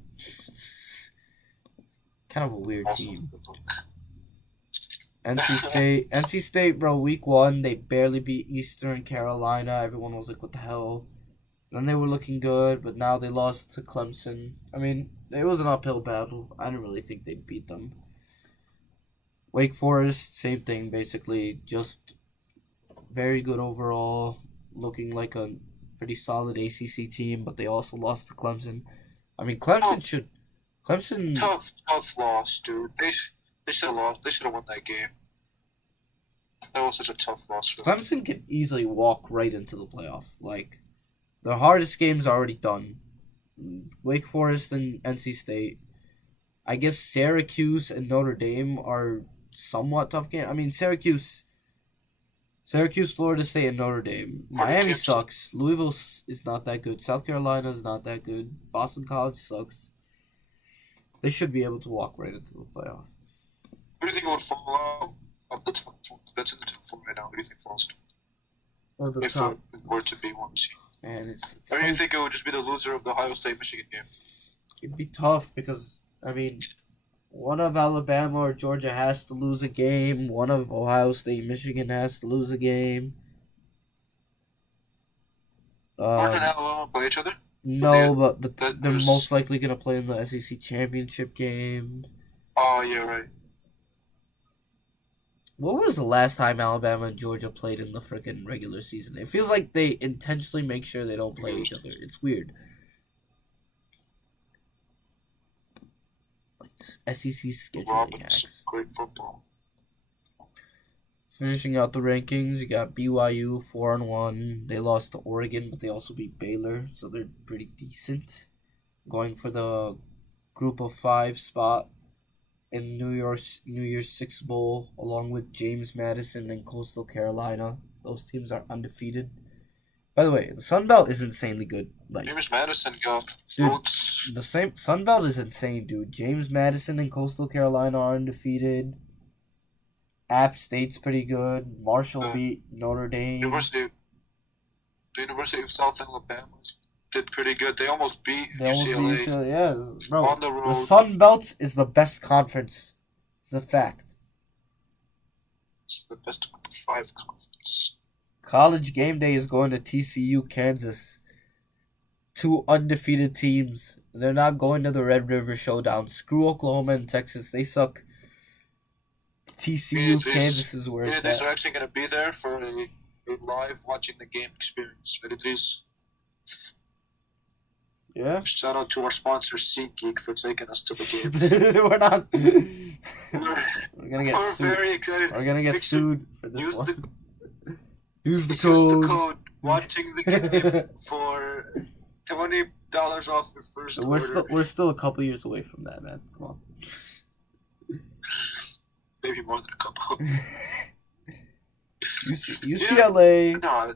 Kind of a weird team. NC State, bro, week 1, they barely beat Eastern Carolina. Everyone was like, what the hell? Then they were looking good, but now they lost to Clemson. I mean, it was an uphill battle. I didn't really think they'd beat them. Wake Forest, same thing, basically. Just very good overall. Looking like a pretty solid ACC team, but they also lost to Clemson. I mean, Clemson... Tough loss, dude. They should have lost. They should have won that game. That was such a tough loss for them. Clemson can easily walk right into the playoff. Like, the hardest game's already done. Wake Forest and NC State. I guess Syracuse and Notre Dame are somewhat tough games. I mean, Syracuse, Florida State, and Notre Dame. Miami sucks. Louisville is not that good. South Carolina is not that good. Boston College sucks. They should be able to walk right into the playoff. Who do you think would fall out of the top four? That's in the top 4 right now. Who do you think falls? If it were to be one seed. Man, or do you think it would just be the loser of the Ohio State-Michigan game? It'd be tough because, I mean, one of Alabama or Georgia has to lose a game. One of Ohio State-Michigan has to lose a game. Georgia and Alabama play each other? No, but they're most likely going to play in the SEC championship game. Oh, yeah, right. What was the last time Alabama and Georgia played in the freaking regular season? It feels like they intentionally make sure they don't play each other. It's weird. Like SEC scheduling hacks. Great football. Finishing out the rankings, you got BYU 4-1. They lost to Oregon, but they also beat Baylor, so they're pretty decent. Going for the Group of 5 spot in New Year's Six Bowl, along with James Madison and Coastal Carolina. Those teams are undefeated. By the way, the Sun Belt is insanely good. Like, James Madison got votes. The same Sun Belt is insane, dude. James Madison and Coastal Carolina are undefeated. App State's pretty good. Marshall beat Notre Dame. The University of South Alabama did pretty good. They almost beat UCLA. Yeah, bro. On the road. The Sun Belt is the best conference. It's a fact. It's the best 5 conference. College game day is going to TCU, Kansas. 2 undefeated teams. They're not going to the Red River Showdown. Screw Oklahoma and Texas. They suck. TCU, Kansas is where it's at. They're actually going to be there for a live watching the game experience. Idrees. Yeah. Shout out to our sponsor, SeatGeek, for taking us to the game. We're not. We're gonna get sued. We're very excited. We're gonna get sued for this use one. Use the code watching the game for $20 off your first order. We're still a couple years away from that, man. Come on. Maybe more than a couple. UCLA. No.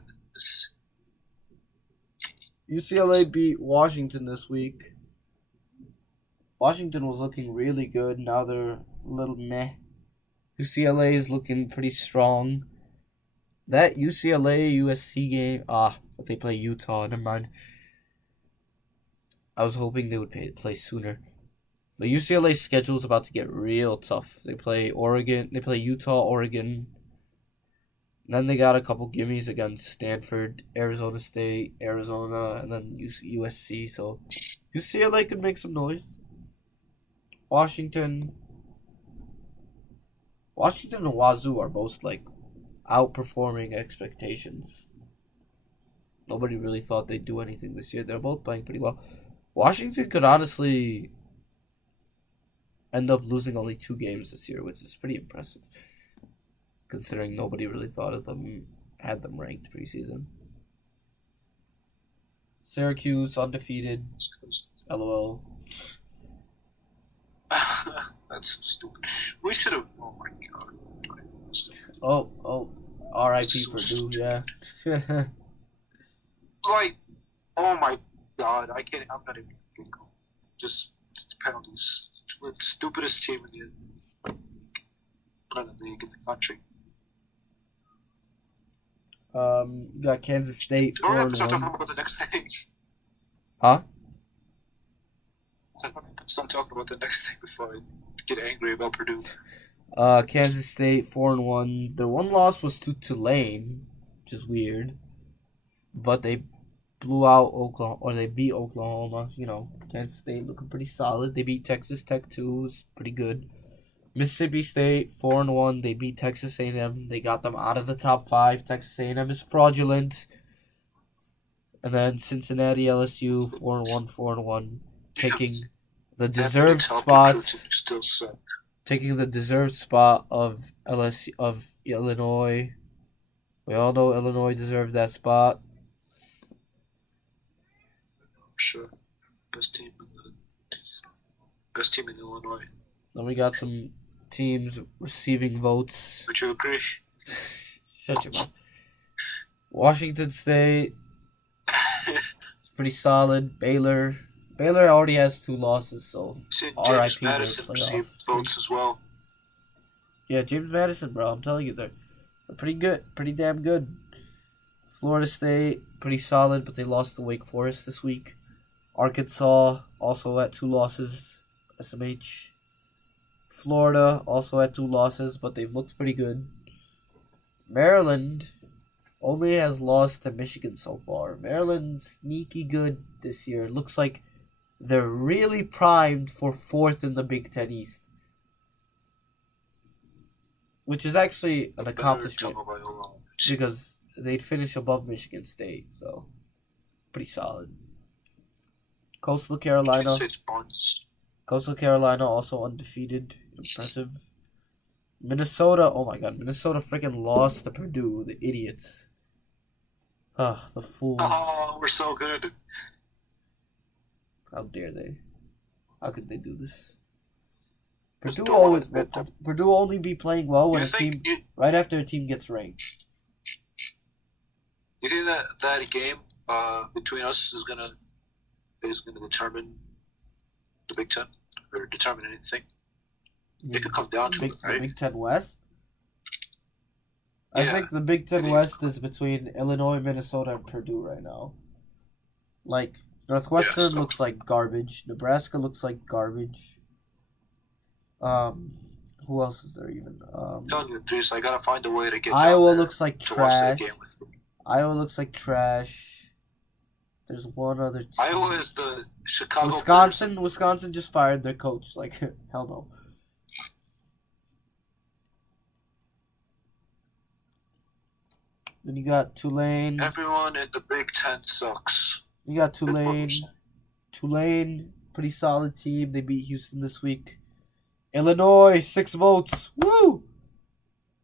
UCLA beat Washington this week. Washington was looking really good. Now they're a little meh. UCLA is looking pretty strong. That UCLA-USC game... but they play Utah. Never mind. I was hoping they would play sooner. The UCLA schedule is about to get real tough. They play Oregon. They play Utah, Oregon. And then they got a couple gimmies against Stanford, Arizona State, Arizona, and then USC. So UCLA could make some noise. Washington and Wazoo are both like outperforming expectations. Nobody really thought they'd do anything this year. They're both playing pretty well. Washington could honestly end up losing only 2 games this year, which is pretty impressive, considering nobody really thought of them, had them ranked preseason. Syracuse undefeated. LOL. That's so stupid. We should have. Oh my god. Oh. R.I.P. So Purdue. stupid. Yeah. Like, oh my god, I can't. I'm not even gonna go. Just penalties. We're the stupidest team in the league in the country. Got Kansas State We're gonna start 4-1. talking about the next thing. Huh? Start talking about the next thing before I get angry about Purdue. Kansas State 4-1. Their one loss was to Tulane, which is weird, but they blew out Oklahoma, or they beat Oklahoma. You know, Kansas State looking pretty solid. They beat Texas Tech too, was pretty good. Mississippi State 4-1. They beat Texas A&M. They got them out of the top 5. Texas A&M is fraudulent. And then Cincinnati LSU 4-1, taking the deserved spots. Taking the deserved spot of Illinois. We all know Illinois deserved that spot. Sure, best team in Illinois. Then we got some teams receiving votes. Would you agree? Shut your mouth. Washington State. It's pretty solid. Baylor already has 2 losses, so James Madison received votes as well. Yeah, James Madison, bro. I'm telling you, they're pretty good. Pretty damn good. Florida State, pretty solid, but they lost to Wake Forest this week. Arkansas, also at 2 losses. SMH. Florida, also at 2 losses, but they've looked pretty good. Maryland only has lost to Michigan so far. Maryland's sneaky good this year. Looks like they're really primed for 4th in the Big Ten East, which is actually an accomplishment because they'd finish above Michigan State, so pretty solid. Coastal Carolina also undefeated. Impressive. Minnesota, oh my god, Minnesota freaking lost to Purdue, the idiots. The fools. Oh, we're so good. How dare they? How could they do this? Purdue only be playing well when right after a team gets ranked. You think that game between us is gonna determine the Big Ten or determine anything? It could come down to it, right? The Big Ten West? Yeah. I think the Big Ten West is between Illinois, Minnesota, and Purdue right now. Like, Northwestern looks like garbage. Nebraska looks like garbage. Who else is there even? I'm telling you, Idrees, I gotta find a way to get Iowa down there looks like to watch that trash. game with me. Iowa looks like trash. There's one other team. Iowa is the Chicago. Wisconsin just fired their coach. Like, hell no. Then you got Tulane. Everyone in the Big Ten sucks. You got Tulane. Tulane, pretty solid team. They beat Houston this week. Illinois, 6 votes. Woo!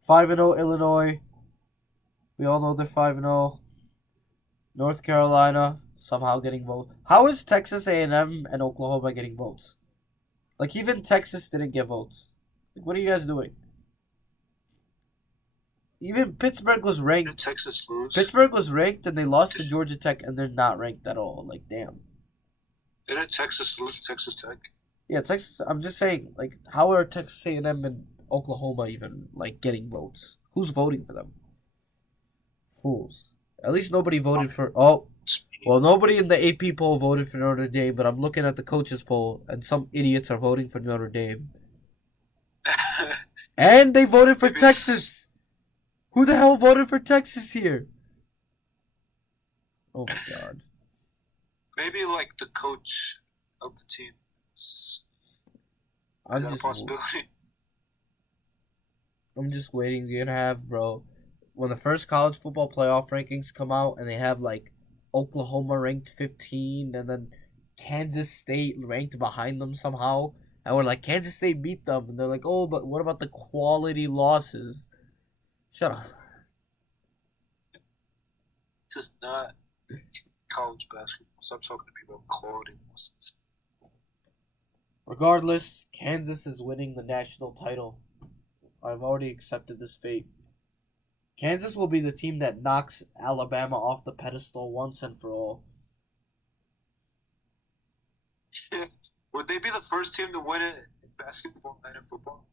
5-0 Illinois. We all know they're 5-0. North Carolina somehow getting votes. How is Texas A&M and Oklahoma getting votes? Like, even Texas didn't get votes. Like, what are you guys doing? Even Pittsburgh was ranked. Did Texas lose? Pittsburgh was ranked and they lost to Georgia Tech and they're not ranked at all. Like, damn. Didn't Texas lose to Texas Tech? Yeah, Texas. I'm just saying, like, how are Texas A&M and Oklahoma even, like, getting votes? Who's voting for them? Fools. At least nobody voted for... Oh, well, nobody in the AP poll voted for Notre Dame, but I'm looking at the coaches poll, and some idiots are voting for Notre Dame. And they voted for Texas! Who the hell voted for Texas here? Oh my god. Maybe, like, the coach of the team. I'm just waiting. You're gonna have, bro, when the first college football playoff rankings come out and they have like Oklahoma ranked 15 and then Kansas State ranked behind them somehow. And we're like, Kansas State beat them. And they're like, oh, but what about the quality losses? Shut up. It's just not college basketball. Stop talking to me about quality losses. Regardless, Kansas is winning the national title. I've already accepted this fate. Kansas will be the team that knocks Alabama off the pedestal once and for all. Would they be the first team to win it in basketball and in football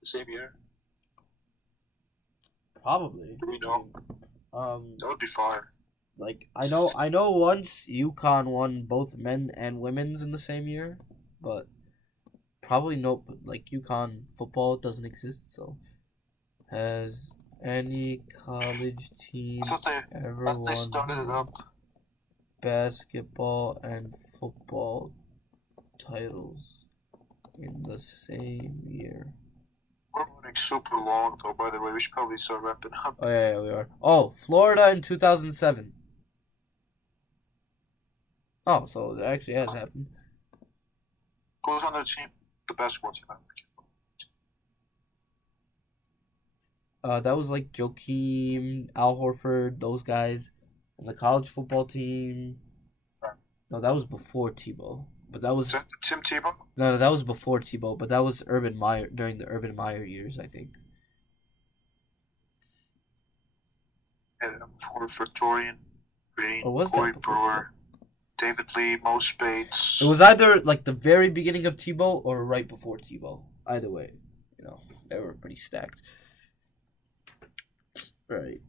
the same year? Probably. Do we know? That would be fire. Like I know once UConn won both men and women's in the same year, but probably no. Like UConn football doesn't exist. So has any college team ever won basketball and football titles in the same year? We're running super long, though, by the way. We should probably start wrapping up. Oh, yeah, we are. Oh, Florida in 2007. Oh, so it actually has happened. Who's on the team? The basketball team. That was like Joakim, Al Horford, those guys. And the college football team. No, that was before Tebow. But that was Tim Tebow? No, that was before Tebow, but that was Urban Meyer during the Urban Meyer years, I think. Yeah, Horford, Torian, Green, Corey Brewer, David Lee, Mo Spates. It was either like the very beginning of Tebow or right before Tebow. Either way, they were pretty stacked. Right.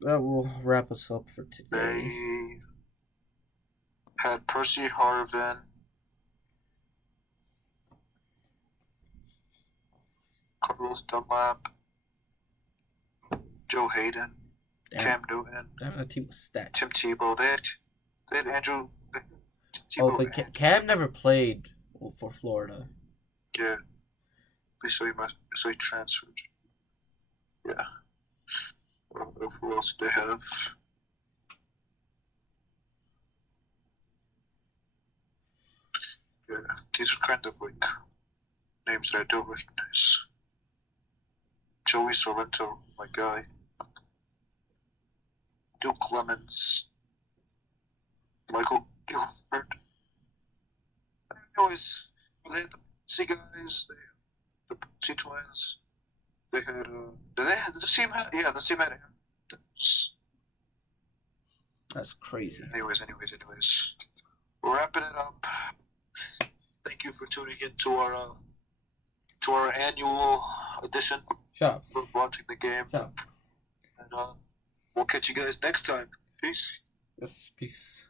That will wrap us up for today. They had Percy Harvin, Carlos Dunlap, Joe Hayden, Cam Newton. That team was stacked. Tim Tebow. They had Andrew. Tebow, but Cam never played for Florida. Yeah. So he transferred. Yeah. Who else do they have? Yeah, these are kind of like names that I don't recognize. Joey Sorrento, my guy. Duke Lemons. Michael Guilford. Anyways, they had the C guys, the C twins. They had the team had the team had That's crazy. Anyways. We're wrapping it up. Thank you for tuning in to our annual edition of watching the game. And we'll catch you guys next time. Peace. Yes, peace.